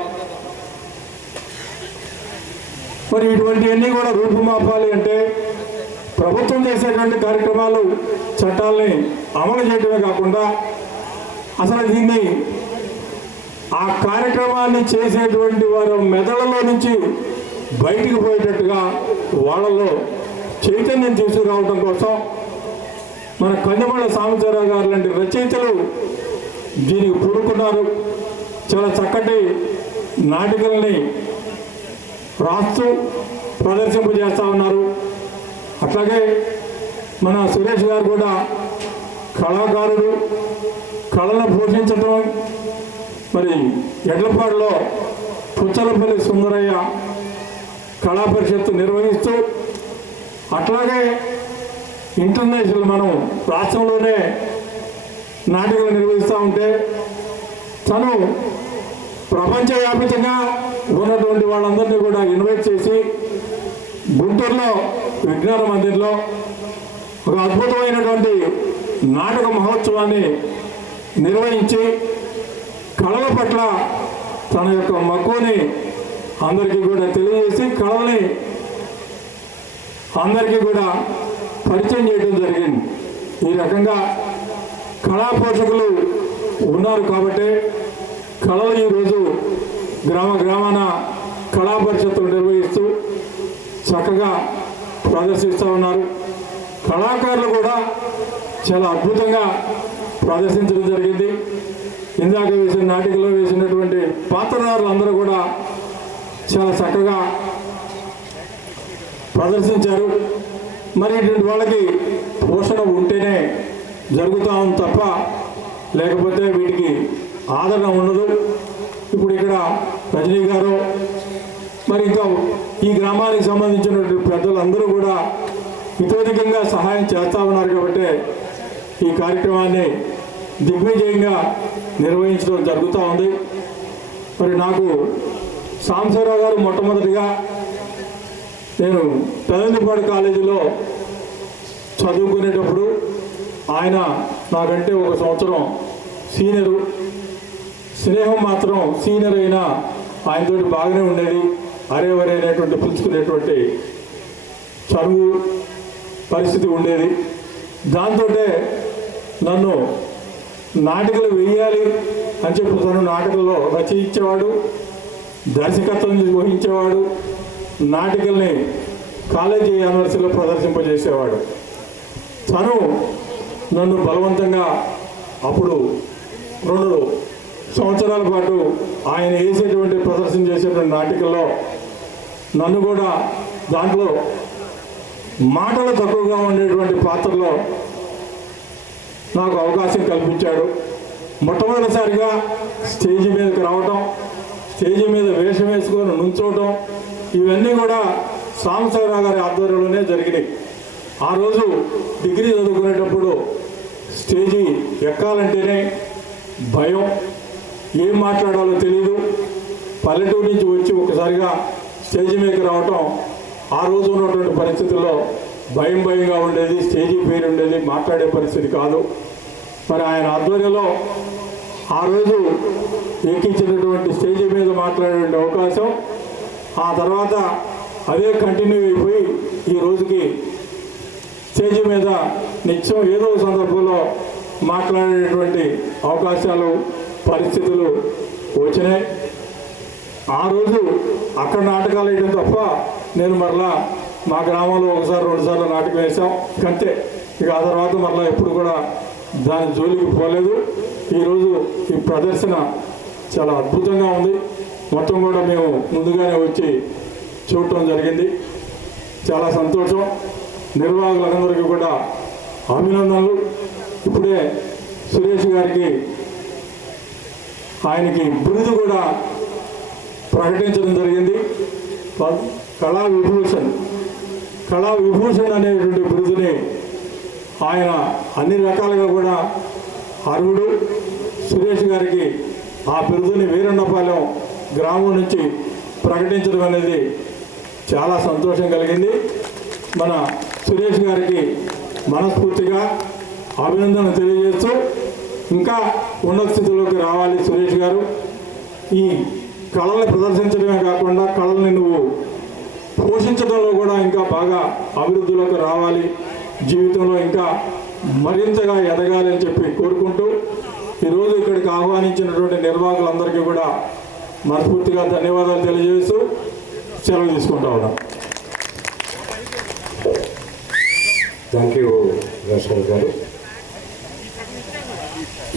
మరి ఇటువంటివన్నీ కూడా రూపుమాపాలి అంటే ప్రభుత్వం చేసేటువంటి కార్యక్రమాలు, చట్టాలని అమలు చేయడమే కాకుండా అసలు దీన్ని ఆ కార్యక్రమాన్ని చేసేటువంటి వారు మెదడులో నుంచి బయటికి పోయేటట్టుగా వాళ్ళలో చైతన్యం తీసుకురావడం కోసం మన కందిమళ్ళ సాంబశివరావు గారు లాంటి రచయితలు దీనికి పూనుకున్నారు. చాలా చక్కటి నాటికల్ని రాస్తూ ప్రదర్శింపజేస్తూ ఉన్నారు. అట్లాగే మన సురేష్ గారు కూడా కళాకారుడు, కళను పోషించడం. మరి ఎడ్లపాడులో పుచ్చలపల్లి సుందరయ్య కళా పరిషత్తు నిర్వహిస్తూ, అట్లాగే ఇంటర్నేషనల్ మనం రాష్ట్రంలోనే నాటికలు నిర్వహిస్తూ ఉంటే తను ప్రపంచవ్యాప్తంగా ఉన్నటువంటి వాళ్ళందరినీ కూడా ఇన్వైట్ చేసి గుంటూరులో విజ్ఞాన మందిర్లో ఒక అద్భుతమైనటువంటి నాటక మహోత్సవాన్ని నిర్వహించి కళల పట్ల తన యొక్క మక్కువని అందరికీ కూడా తెలియజేసి కళల్ని అందరికీ కూడా పరిచయం చేయడం జరిగింది. ఈ రకంగా కళా పోషకులు ఉన్నారు కాబట్టి కళలు ఈరోజు గ్రామ గ్రామాన కళా పరిషత్తులు నిర్వహిస్తూ చక్కగా ప్రదర్శిస్తూ ఉన్నారు. కళాకారులు కూడా చాలా అద్భుతంగా ప్రదర్శించడం జరిగింది. ఇందాక వేసిన నాటికలో వేసినటువంటి పాత్రధారులు అందరూ కూడా చాలా చక్కగా ప్రదర్శించారు. మరి ఇటువంటి వాళ్ళకి పోషణ ఉంటేనే జరుగుతూ ఉంది తప్ప లేకపోతే వీటికి ఆదరణ ఉండదు. ఇప్పుడు ఇక్కడ రజనీ గారు మరి ఇంకా ఈ గ్రామానికి సంబంధించినటువంటి పెద్దలందరూ కూడా ఇతోధికంగా సహాయం చేస్తూ ఉన్నారు కాబట్టి ఈ కార్యక్రమాన్ని దిగ్విజయంగా నిర్వహించడం జరుగుతూ ఉంది. మరి నాకు సాంబశివరావు గారు మొట్టమొదటిగా నేను పెదంతిపాడు కాలేజీలో చదువుకునేటప్పుడు ఆయన నాకంటే 1 సంవత్సరం సీనియరు. స్నేహం మాత్రం సీనియర్ అయినా ఆయనతోటి బాగానే ఉండేది. అరేవరే అనేటువంటి పిలుచుకునేటువంటి చదువు పరిస్థితి ఉండేది. దాంతో నన్ను నాటికలు వేయాలి అని చెప్పి తను నాటకంలో రచయించేవాడు, దర్శకత్వం వహించేవాడు, నాటికల్ని కాలేజీ యూనివర్సిటీలో ప్రదర్శింపజేసేవాడు. తను నన్ను బలవంతంగా అప్పుడు 2 సంవత్సరాల పాటు ఆయన వేసేటువంటి ప్రదర్శన చేసేటువంటి నాటికల్లో నన్ను కూడా దాంట్లో మాటలు తక్కువగా ఉండేటువంటి పాత్రలో నాకు అవకాశం కల్పించాడు. మొట్టమొదటిసారిగా స్టేజీ మీదకి రావటం, స్టేజీ మీద వేషం వేసుకొని నుంచోవటం, ఇవన్నీ కూడా సాంబశివరావు గారి ఆధ్వర్యంలోనే జరిగినాయి. ఆ రోజు డిగ్రీ చదువుకునేటప్పుడు స్టేజీ ఎక్కాలంటేనే భయం, ఏం మాట్లాడాలో తెలియదు. పల్లెటూరు నుంచి వచ్చి ఒకసారిగా స్టేజీ మీదకి రావటం ఆ రోజు ఉన్నటువంటి పరిస్థితుల్లో భయంగా ఉండేది. స్టేజీ పేరు ఉండేది, మాట్లాడే పరిస్థితి కాదు. మరి ఆయన ఆధ్వర్యంలో ఆ రోజు ఎక్కించినటువంటి స్టేజీ మీద మాట్లాడే అవకాశం, ఆ తర్వాత అదే కంటిన్యూ అయిపోయి ఈ రోజుకి స్టేజీ మీద నిత్యం ఏదో సందర్భంలో మాట్లాడేటువంటి అవకాశాలు, పరిస్థితులు వచ్చినాయి. ఆ రోజు అక్కడ నాటకాలు వేయడం తప్ప నేను మరలా మా గ్రామంలో 1-2 సార్లు నాటకం వేసాం అంతే. ఇక ఆ తర్వాత మరలా ఎప్పుడు కూడా దాని జోలికి పోలేదు. ఈరోజు ఈ ప్రదర్శన చాలా అద్భుతంగా ఉంది. మొత్తం కూడా మేము ముందుగానే వచ్చి చూడటం జరిగింది. చాలా సంతోషం. నిర్వాహకులందరికీ కూడా అభినందనలు. ఇప్పుడే సురేష్ గారికి ఆయనకి బిరుదు కూడా ప్రకటించడం జరిగింది. కళా విభూషణ్ అనేటువంటి బిరుదుని ఆయన అన్ని రకాలుగా కూడా అర్హుడు. సురేష్ గారికి ఆ బిరుదుని వీరన్నపాలెం గ్రామం నుంచి ప్రకటించడం అనేది చాలా సంతోషం కలిగింది. మన సురేష్ గారికి మనస్ఫూర్తిగా అభినందన తెలియజేస్తూ, ఇంకా ఉన్నత స్థితిలోకి రావాలి సురేష్ గారు. ఈ కళల్ని ప్రదర్శించడమే కాకుండా కళల్ని నువ్వు పోషించడంలో కూడా ఇంకా బాగా అభివృద్ధిలోకి రావాలి, జీవితంలో ఇంకా మరింతగా ఎదగాలి అని చెప్పి కోరుకుంటూ, ఈరోజు ఇక్కడికి ఆహ్వానించినటువంటి నిర్వాహకులందరికీ కూడా మనస్ఫూర్తిగా ధన్యవాదాలు తెలియజేస్తూ సెలవు తీసుకుంటా ఉన్నాం. థ్యాంక్ యూ రాజశేఖర్ గారు.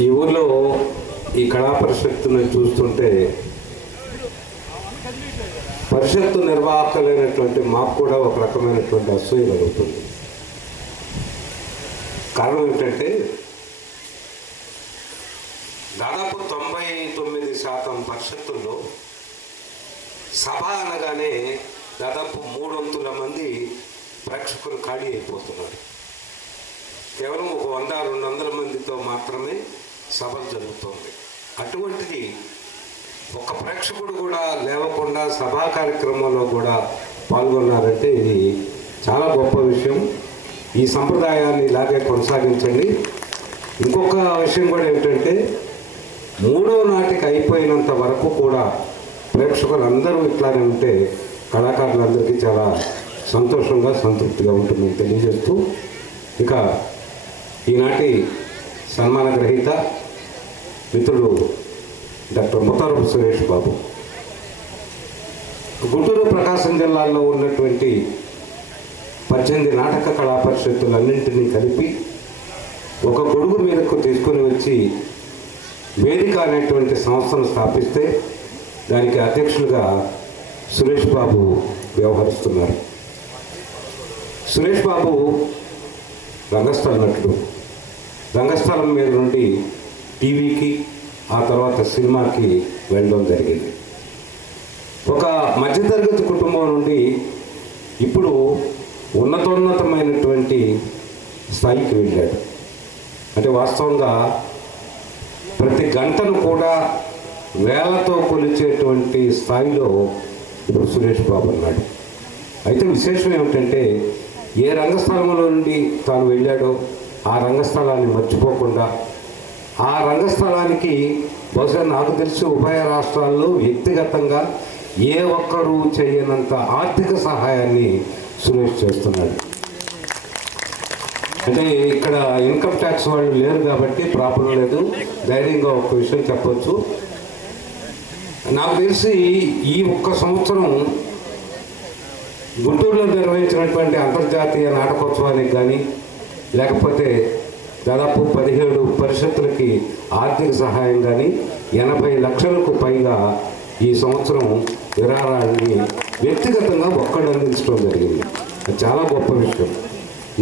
ఈ ఊర్లో ఈ కళా పరిషత్తును చూస్తుంటే పరిషత్తు నిర్వాహకులైనటువంటి మాకు కూడా ఒక రకమైనటువంటి అసూయ కలుగుతుంది. కారణం ఏంటంటే దాదాపు 99% పరిషత్తుల్లో సభ అనగానే దాదాపు 300 మంది ప్రేక్షకులు ఖాళీ అయిపోతున్నారు. కేవలం ఒక 100-200 మందితో మాత్రమే సభ జరుగుతుంది. అటువంటిది ఒక ప్రేక్షకుడు కూడా లేవకుండా సభా కార్యక్రమంలో కూడా పాల్గొన్నారంటే ఇది చాలా గొప్ప విషయం. ఈ సంప్రదాయాన్ని ఇలాగే కొనసాగించండి. ఇంకొక విషయం కూడా ఏంటంటే 3వ నాటిక అయిపోయినంత వరకు కూడా ప్రేక్షకులందరూ ఇట్లానే ఉంటే కళాకారులందరికీ చాలా సంతోషంగా సంతృప్తిగా ఉంటుందని తెలియజేస్తూ, ఇక ఈనాటి సన్మాన గ్రహీత మిత్రుడు డాక్టర్ ముతారపు సురేష్ బాబు. గుంటూరు ప్రకాశం జిల్లాల్లో ఉన్నటువంటి 18 నాటక కళా పరిషత్తులన్నింటినీ కలిపి ఒక గొడుగు మీదకు తీసుకొని వచ్చి వేదిక అనేటువంటి సంస్థను స్థాపిస్తే దానికి అధ్యక్షులుగా సురేష్ బాబు వ్యవహరిస్తున్నారు. సురేష్ బాబు రంగస్థల నటుడు. రంగస్థలం మీద నుండి టీవీకి, ఆ తర్వాత సినిమాకి వెళ్ళడం జరిగింది. ఒక మధ్యతరగతి కుటుంబం నుండి ఇప్పుడు ఉన్నతమైనటువంటి స్థాయికి వెళ్ళాడు. అంటే వాస్తవంగా ప్రతి గంటను కూడా వేలతో కొలిచేటువంటి స్థాయిలో ఇప్పుడు సురేష్ బాబు ఉన్నాడు. అయితే విశేషం ఏమిటంటే ఏ రంగస్థలంలో నుండి తాను వెళ్ళాడో ఆ రంగస్థలాన్ని మర్చిపోకుండా ఆ రంగస్థలానికి బహుశా నాకు తెలిసి ఉభయ రాష్ట్రాల్లో వ్యక్తిగతంగా ఏ ఒక్కరూ చేయనంత ఆర్థిక సహాయాన్ని సురేష్ చేస్తున్నాడు. అంటే ఇక్కడ ఇన్కమ్ ట్యాక్స్ వాళ్ళు లేరు కాబట్టి ప్రాబ్లం లేదు, ధైర్యంగా ఒక విషయం చెప్పొచ్చు. నాకు తెలిసి ఈ ఒక్క సంవత్సరం గుంటూరులో నిర్వహించినటువంటి అంతర్జాతీయ నాటకోత్సవానికి కానీ లేకపోతే దాదాపు 17 పరిషత్తులకి ఆర్థిక సహాయం కానీ 80 లక్షలకు పైగా ఈ సంవత్సరం విరాళాన్ని వ్యక్తిగతంగా ఒక్కడు అందించడం జరిగింది. అది చాలా గొప్ప విషయం.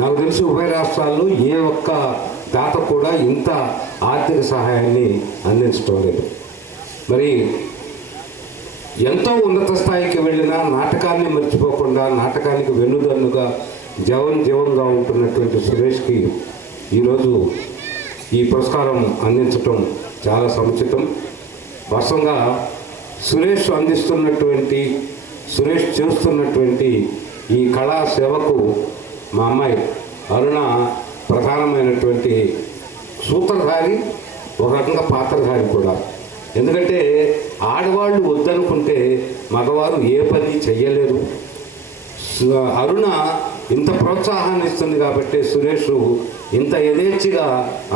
నాకు తెలిసి ఉభయ రాష్ట్రాల్లో ఏ ఒక్క దాత కూడా ఇంత ఆర్థిక సహాయాన్ని అందించడం లేదు. మరి ఎంతో ఉన్నత స్థాయికి వెళ్ళిన నాటకాన్ని మర్చిపోకుండా నాటకానికి వెన్నుదన్నుగా జీవంగా ఉంటున్నటువంటి సురేష్కి ఈరోజు ఈ పురస్కారం అందించటం చాలా సముచితం. వాస్తవంగా సురేష్ చేస్తున్నటువంటి ఈ కళా సేవకు మా అమ్మాయి అరుణ ప్రధానమైనటువంటి సూత్రధారి, ఒక రకంగా పాత్రధారి కూడా. ఎందుకంటే ఆడవాళ్ళు వద్దనుకుంటే మగవారు ఏ పని చెయ్యలేరు. అరుణ ఇంత ప్రోత్సాహాన్ని ఇస్తుంది కాబట్టి సురేష్ ఇంత యథేచ్ఛగా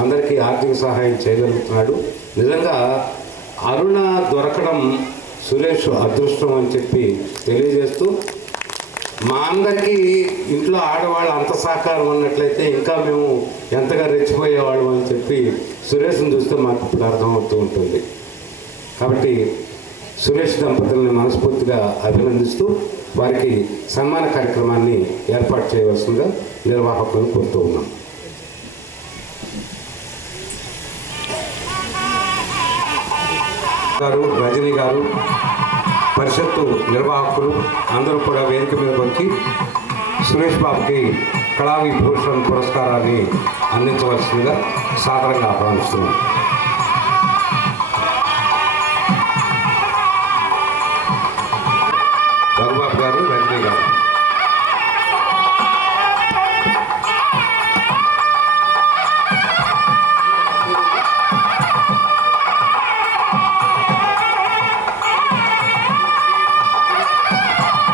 అందరికీ ఆర్థిక సహాయం చేయగలుగుతున్నాడు. నిజంగా అరుణ దొరకడం సురేష్ అదృష్టం అని చెప్పి తెలియజేస్తూ, మా అందరికీ ఇంట్లో ఆడవాళ్ళు అంత సహకారం ఉన్నట్లయితే ఇంకా మేము ఎంతగా రెచ్చిపోయేవాళ్ళం అని చెప్పి సురేష్ని చూస్తే మాకు ఇప్పుడు అర్థమవుతూ ఉంటుంది. కాబట్టి సురేష్ దంపతుల్ని మనస్ఫూర్తిగా అభినందిస్తూ వారికి సన్మాన కార్యక్రమాన్ని ఏర్పాటు చేయవలసిందిగా నిర్వాహకులను కోరుతూ ఉన్నాం. గారు, రజనీ గారు, పరిషత్తు నిర్వాహకులు అందరూ కూడా వేదిక మీదకి వచ్చి సురేష్ బాబుకి కళావిభూషణ్ పురస్కారాన్ని అందించవలసిందిగా సాదరంగా ఆహ్వానిస్తున్నాం. రఘుబాబు గారు, రజనీ గారు.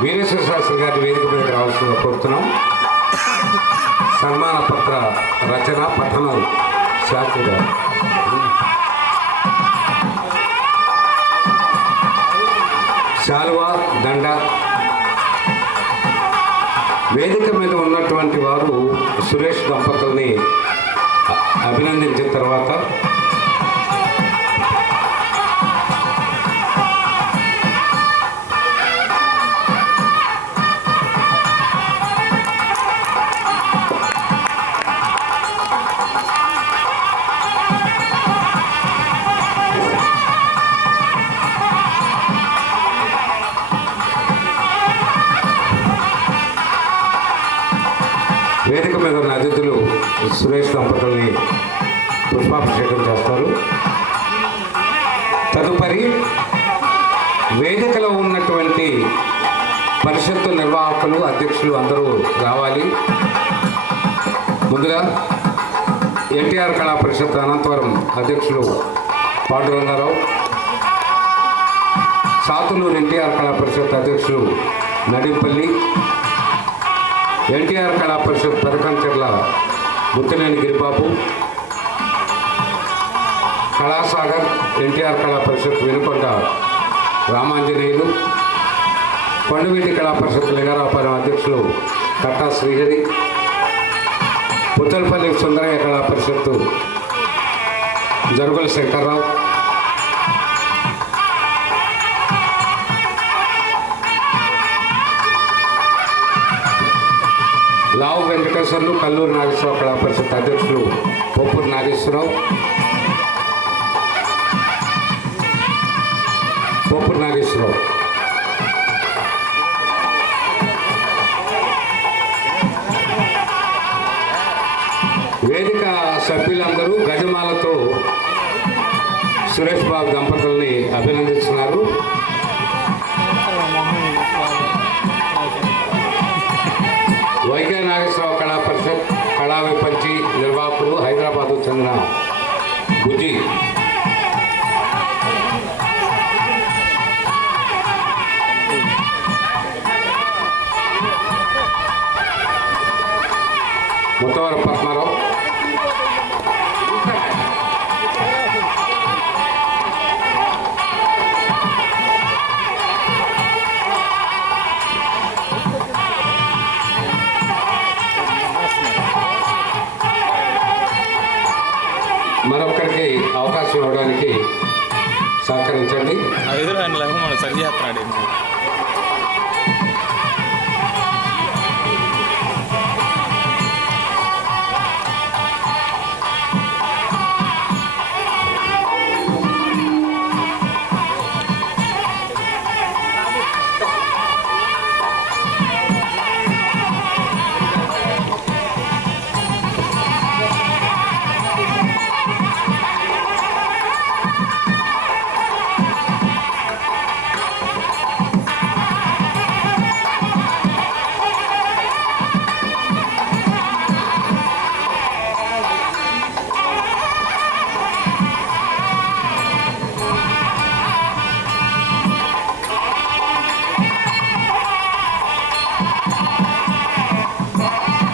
వీరేశ్వర శాస్త్రి గారి వేదిక మీద రావాల్సిందిగా కోరుతున్నాం. సన్మాన పత్ర రచన పఠనం శాస్త్రి గారు. శాలువా, దండ. వేదిక మీద ఉన్నటువంటి వారు సురేష్ దంపతుల్ని అభినందించిన తర్వాత వేదిక మీద ఉన్న అతిథులు సురేష్ దంపతుల్ని పుష్పాభిషేకం చేస్తారు. తదుపరి వేదికలో ఉన్నటువంటి పరిషత్తు నిర్వాహకులు, అధ్యక్షులు అందరూ రావాలి. ముందుగా ఎన్టీఆర్ కళా పరిషత్ అనంతవరం అధ్యక్షులు పాండురంగారావు, సాతులూరు ఎన్టీఆర్ కళా పరిషత్ అధ్యక్షులు నడింపల్లి, ఎన్టీఆర్ కళా పరిషత్ పెరకంచెర్ల ముత్తినేని గిరిబాబు, కళాసాగర్ ఎన్టీఆర్ కళా పరిషత్ వెనుకొండ రామాంజనేయులు, కొండవీటి కళా పరిషత్ లింగారావుపాలెం అధ్యక్షులు కట్టా శ్రీహరి, పుత్తలపల్లి సుందరయ్య కళా పరిషత్తు జరుగుల శంకర్రావు, లావు వెంకటేశ్వర్లు కల్లూరు నాగేశ్వరరావు కళా పరిషత్ అధ్యక్షులు పొప్పూరు నాగేశ్వరరావు, వేదిక సభ్యులందరూ గజమాలతో సురేష్ బాబు దంపతుల్ని అభినందిస్తున్నారు. వైకే నాగేశ్వరరావు కళా పరిషత్ కళా విపంచి నిర్వాహకులు హైదరాబాద్కు చెందిన బుజ్జి. ముత్తవరం పద్మారావు, మరొకరికి అవకాశం ఇవ్వడానికి సహకరించండి.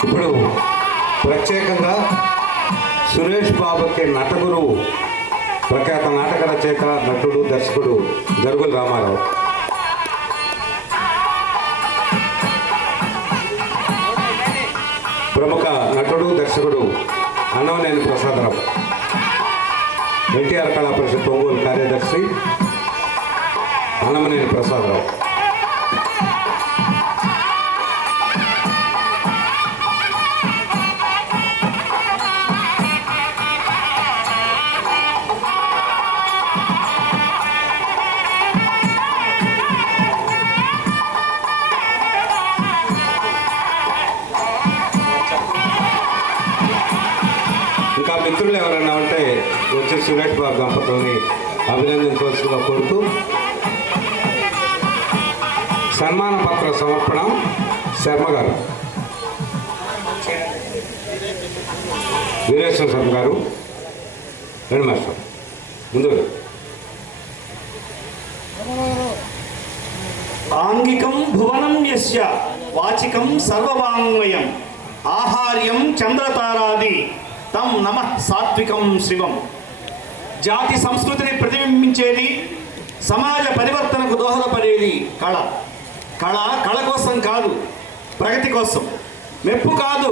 ఇప్పుడు ప్రత్యేకంగా సురేష్ బాబుకి నటగురువు, ప్రఖ్యాత నాటక రచయిత, నటుడు, దర్శకుడు జరుగుల రామారావు, ప్రముఖ నటుడు, దర్శకుడు అన్నవనేని ప్రసాదరావు, ఎన్టీఆర్ కళా పరిషత్ ఒంగోలు కార్యదర్శి అన్నమనేని ప్రసాదరావు, ఇంకా మిత్రులు ఎవరైనా ఉంటే వచ్చి సురేష్ బాబు దంపతుల్ని అభినందించవలసిందిగా కోరుతూ సన్మాన పత్ర సమర్పణ శర్మ గారు, వీరేశ్వర శర్మ గారు, రెండు మాస్టర్ ముందు. ఆంగికం భువనం యస్య వాచికం సర్వవాంగ్మయం ఆహార్యం చంద్రతారాది తం నమః సాత్వికం శివం. జాతి సంస్కృతిని ప్రతిబింబించేది, సమాజ పరివర్తనకు దోహదపడేది కళ. కళ కోసం కాదు, ప్రగతి కోసం. మెప్పు కాదు,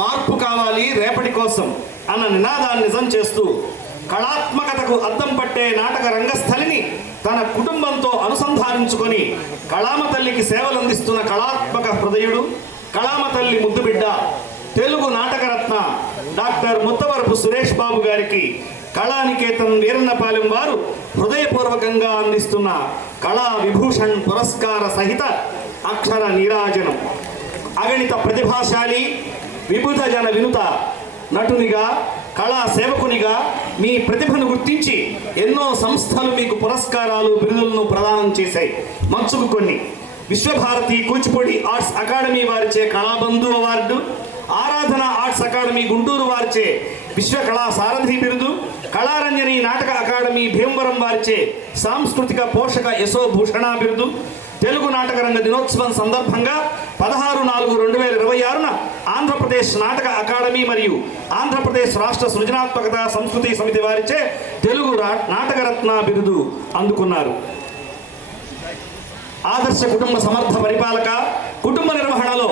మార్పు కావాలి రేపటి కోసం అన్న నినాదాన్ని నిజం చేస్తూ కళాత్మకతకు అద్దం పట్టే నాటక రంగస్థలిని తన కుటుంబంతో అనుసంధానించుకొని కళామ తల్లికి సేవలు అందిస్తున్న కళాత్మక హృదయుడు, కళామ తల్లి ముద్దుబిడ్డ, తెలుగు నాటకరత్న డాక్టర్ ముత్తవరపు సురేష్ బాబు గారికి కళానికేతన్ వీరన్నపాలెం వారు హృదయపూర్వకంగా అందిస్తున్న కళా విభూషణ్ పురస్కార సహిత అక్షర నీరాజనం. అగణిత ప్రతిభాశాలి, విబుధ జన వినుత నటునిగా, కళా సేవకునిగా మీ ప్రతిభను గుర్తించి ఎన్నో సంస్థలు మీకు పురస్కారాలు, బిరుదులను ప్రదానం చేశాయి. మంచుకు కొన్ని: విశ్వభారతి కూచిపూడి ఆర్ట్స్ అకాడమీ వారిచే కళాబంధు అవార్డు, ఆరాధన ఆర్ట్స్ అకాడమీ గుంటూరు వారిచే విశ్వ కళా సారథి బిరుదు, కళారంజని నాటక అకాడమీ భీమవరం వారిచే సాంస్కృతిక పోషక యశోభూషణ బిరుదు, తెలుగు నాటక రంగ దినోత్సవం సందర్భంగా 16/4/2026న ఆంధ్రప్రదేశ్ నాటక అకాడమీ మరియు ఆంధ్రప్రదేశ్ రాష్ట్ర సృజనాత్మకత సంస్కృతి సమితి వారిచే తెలుగు నాటకరత్న బిరుదు అందుకున్నారు. ఆదర్శ కుటుంబ సమర్థ పరిపాలక, కుటుంబ నిర్వహణలో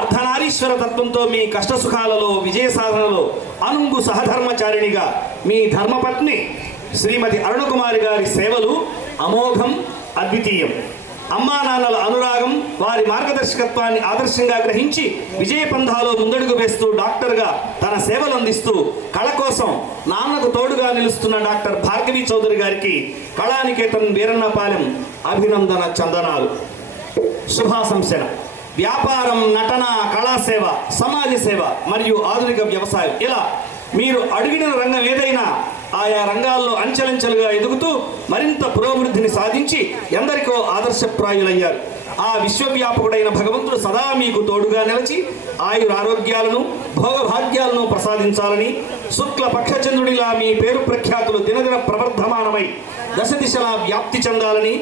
అర్ధనారీశ్వర తత్వంతో మీ కష్టసుఖాలలో, విజయ సాధనలో అనుంగు సహధర్మచారిణిగా మీ ధర్మపత్ని శ్రీమతి అరుణకుమారి గారి సేవలు అమోఘం, అద్వితీయం. అమ్మా నాన్నల అనురాగం, వారి మార్గదర్శకత్వాన్ని ఆదర్శంగా గ్రహించి విజయపంథాలో ముందడుగు వేస్తూ డాక్టర్గా తన సేవలు అందిస్తూ కళ కోసం నాన్నకు తోడుగా నిలుస్తున్న డాక్టర్ భార్గవి చౌదరి గారికి కళానికేతన్ వీరన్నపాలెం అభినందన చందనాలు, శుభాశంసన. వ్యాపారం, నటన, కళాసేవ, సమాజ సేవ మరియు ఆధునిక వ్యవసాయం ఇలా మీరు అడిగిన రంగం ఏదైనా ఆయా రంగాల్లో అంచెలంచెలుగా ఎదుగుతూ మరింత పురోభివృద్ధిని సాధించి ఎందరికో ఆదర్శప్రాయులయ్యారు. ఆ విశ్వవ్యాపకుడైన భగవంతుడు సదా మీకు తోడుగా నిలిచి ఆయురారోగ్యాలను భోగభాగ్యాలను ప్రసాదించాలని, శుక్ల పక్షచంద్రుడిలా మీ పేరు ప్రఖ్యాతులు దినదిన ప్రవర్ధమానమై దశ దిశలా వ్యాప్తి చెందాలని,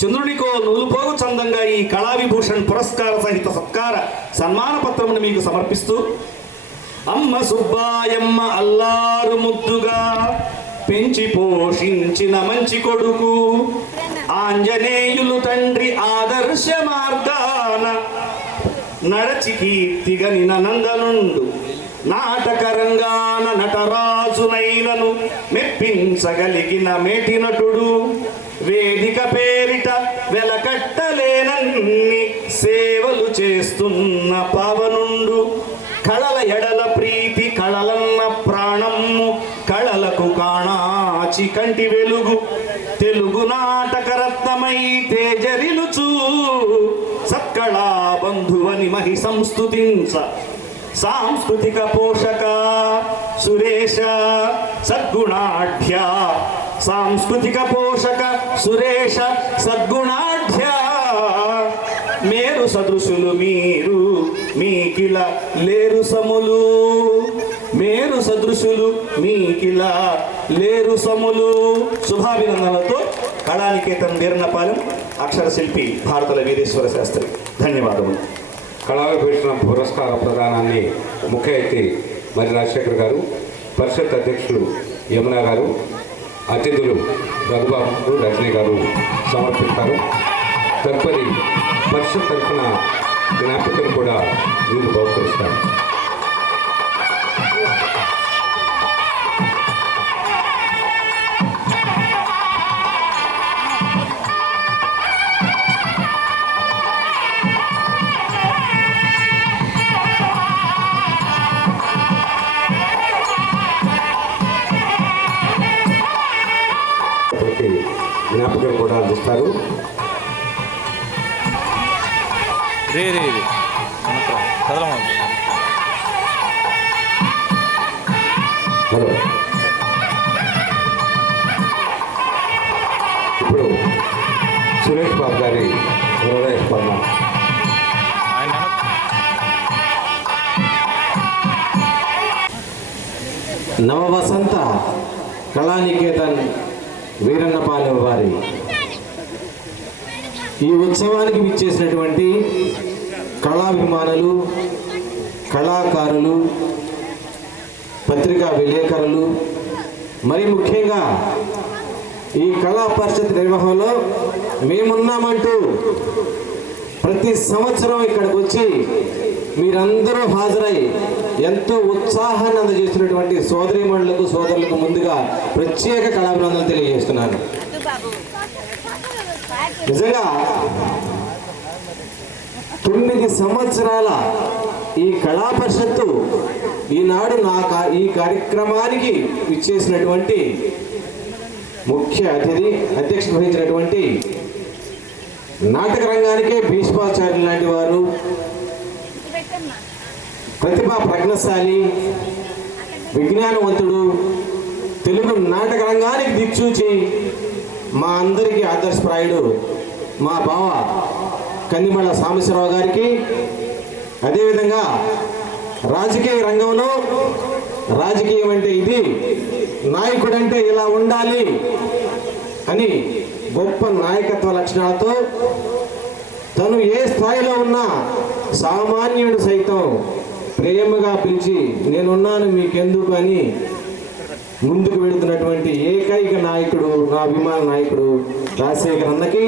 చంద్రుడికో నూలుపోగు చందంగా ఈ కళావిభూషణ్ పురస్కార సహిత సత్కార సన్మాన పత్రమును మీకు సమర్పిస్తూ, అమ్మ సుబ్బాయమ్మ అల్లారు ముద్దుగా పెంచి పోషించిన మంచి కొడుకు, ఆంజనేయులు తండ్రి ఆదర్శ మార్గాన నడచి కీర్తిగని నందనుండు, నాటకరంగాన నటరాజునైనను మెప్పించగలిగిన మేటి నటుడు, వేదిక పేరిట వెలకట్టలేనన్ని సేవలు చేస్తున్న పావనుండు, కళల ఎడల ప్రీతి కళలన్న ప్రాణము, కళలకు కాణాచి కంటి వెలుగు, తెలుగు నాటక రత్నమై తేజరిలుచూ సత్కళా బంధువని మహి సంస్తుతించ, సాంస్కృతిక పోషక సురేశ సద్గుణాఢ్య, సాంస్కృతిక పోషక సురేశ సద్గుణాఢ్య, మేరు సదృశులు మీరు మీకిల లేరు సములు, మేరు సదృశులు మీకిల లేరు సములు. శుభాభినందనలతో కళానికేతన్ వీరన్నపాలెం అక్షర శిల్పి భారతల వీరేశ్వర శాస్త్రి. ధన్యవాదములు. కళావిభూషణ పురస్కార ప్రదానాన్ని ముఖ్య అతిథి మరి రాజశేఖర్ గారు, పరిషత్ అధ్యక్షులు యమున గారు, అతిథులు రఘుబాబు రజనీ గారు సమర్పిస్తారు. తదుపరి పరిషత్ తరఫున జ్ఞాపికలు కూడా వీరు బహుకరిస్తారు. జ్ఞాపకం కూడా అందిస్తారు. హలో, ఇప్పుడు సురేష్ బాబు గారి హృదయ స్పందన. నవవసంత కళానికేతన్ వీరన్నపాలెం వారి ఈ ఉత్సవానికి విచ్చేసినటువంటి కళాభిమానులు, కళాకారులు, పత్రికా విలేకరులు, మరి ముఖ్యంగా ఈ కళా పరిషత్ నిర్వహణలో మేమున్నామంటూ ప్రతి సంవత్సరం ఇక్కడికి వచ్చి మీరందరూ హాజరై ఎంతో ఉత్సాహాన్ని అందజేసినటువంటి సోదరీమణులకు, సోదరులకు ముందుగా ప్రత్యేక కళాభినందనలు తెలియజేస్తున్నాను. నిజంగా 9 సంవత్సరాల ఈ కళా పరిషత్తు ఈనాడు ఈ కార్యక్రమానికి ఇచ్చేసినటువంటి ముఖ్య అతిథి, అధ్యక్షత వహించినటువంటి నాటక రంగానికే భీష్మాచార్యులు లాంటి వారు, ప్రతిభా ప్రజ్ఞశాలి, విజ్ఞానవంతుడు, తెలుగు నాటక రంగానికి దిక్చూచి మా అందరికీ ఆదర్శప్రాయుడు మా బావ కందిమళ్ళ సాంబశివరావు గారికి, అదేవిధంగా రాజకీయ రంగంలో రాజకీయం అంటే ఇది, నాయకుడు అంటే ఇలా ఉండాలి అని గొప్ప నాయకత్వ లక్షణాలతో తను ఏ స్థాయిలో ఉన్నా సామాన్యుడు సైతం ప్రేమగా పిలిచి నేనున్నాను మీకెందుకు అని ముందుకు వెళుతున్నటువంటి ఏకైక నాయకుడు, నా అభిమాన నాయకుడు రాజశేఖర్ అన్నకి,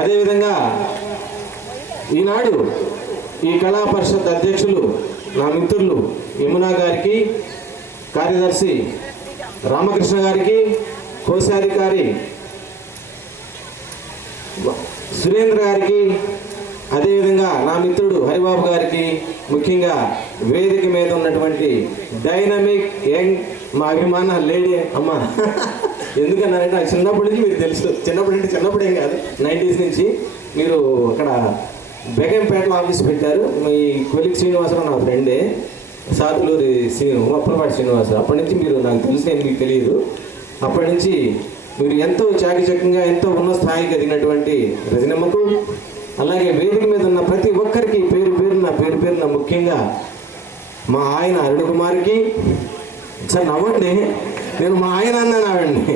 అదేవిధంగా ఈనాడు ఈ కళా పరిషత్ అధ్యక్షులు నా మిత్రులు యమునా గారికి, కార్యదర్శి రామకృష్ణ గారికి, కోశాధికారి సురేంద్ర గారికి, అదేవిధంగా నా మిత్రుడు హరిబాబు గారికి, ముఖ్యంగా వేదిక మీద ఉన్నటువంటి డైనమిక్ యంగ్ మా అభిమాన లేడీ అమ్మ, ఎందుకన్నారంటే నాకు చిన్నప్పటి నుంచి మీరు తెలుసు, చిన్నప్పుడేం కాదు 90s నుంచి మీరు అక్కడ బేగంపేటలో ఆఫీస్ పెట్టారు. మీ కొలిక్ శ్రీనివాసరావు నా ఫ్రెండే, సాతులూరి ఉప్పలపాటి శ్రీనివాస్. అప్పటి నుంచి మీరు నాకు తెలిసి నేను మీకు తెలియదు. అప్పటి నుంచి మీరు ఎంతో చాకచక్యంగా ఎంతో ఉన్న స్థాయికి ఎదిగినటువంటి రజనమ్మకు, అలాగే వేదిక మీద ఉన్న ప్రతి ఒక్కరికి పేరు పేరున ముఖ్యంగా మా ఆయన అరుణ కుమార్కి. సార్ నవ్వండి, నేను మా ఆయన అన్నాను ఆవిడండి.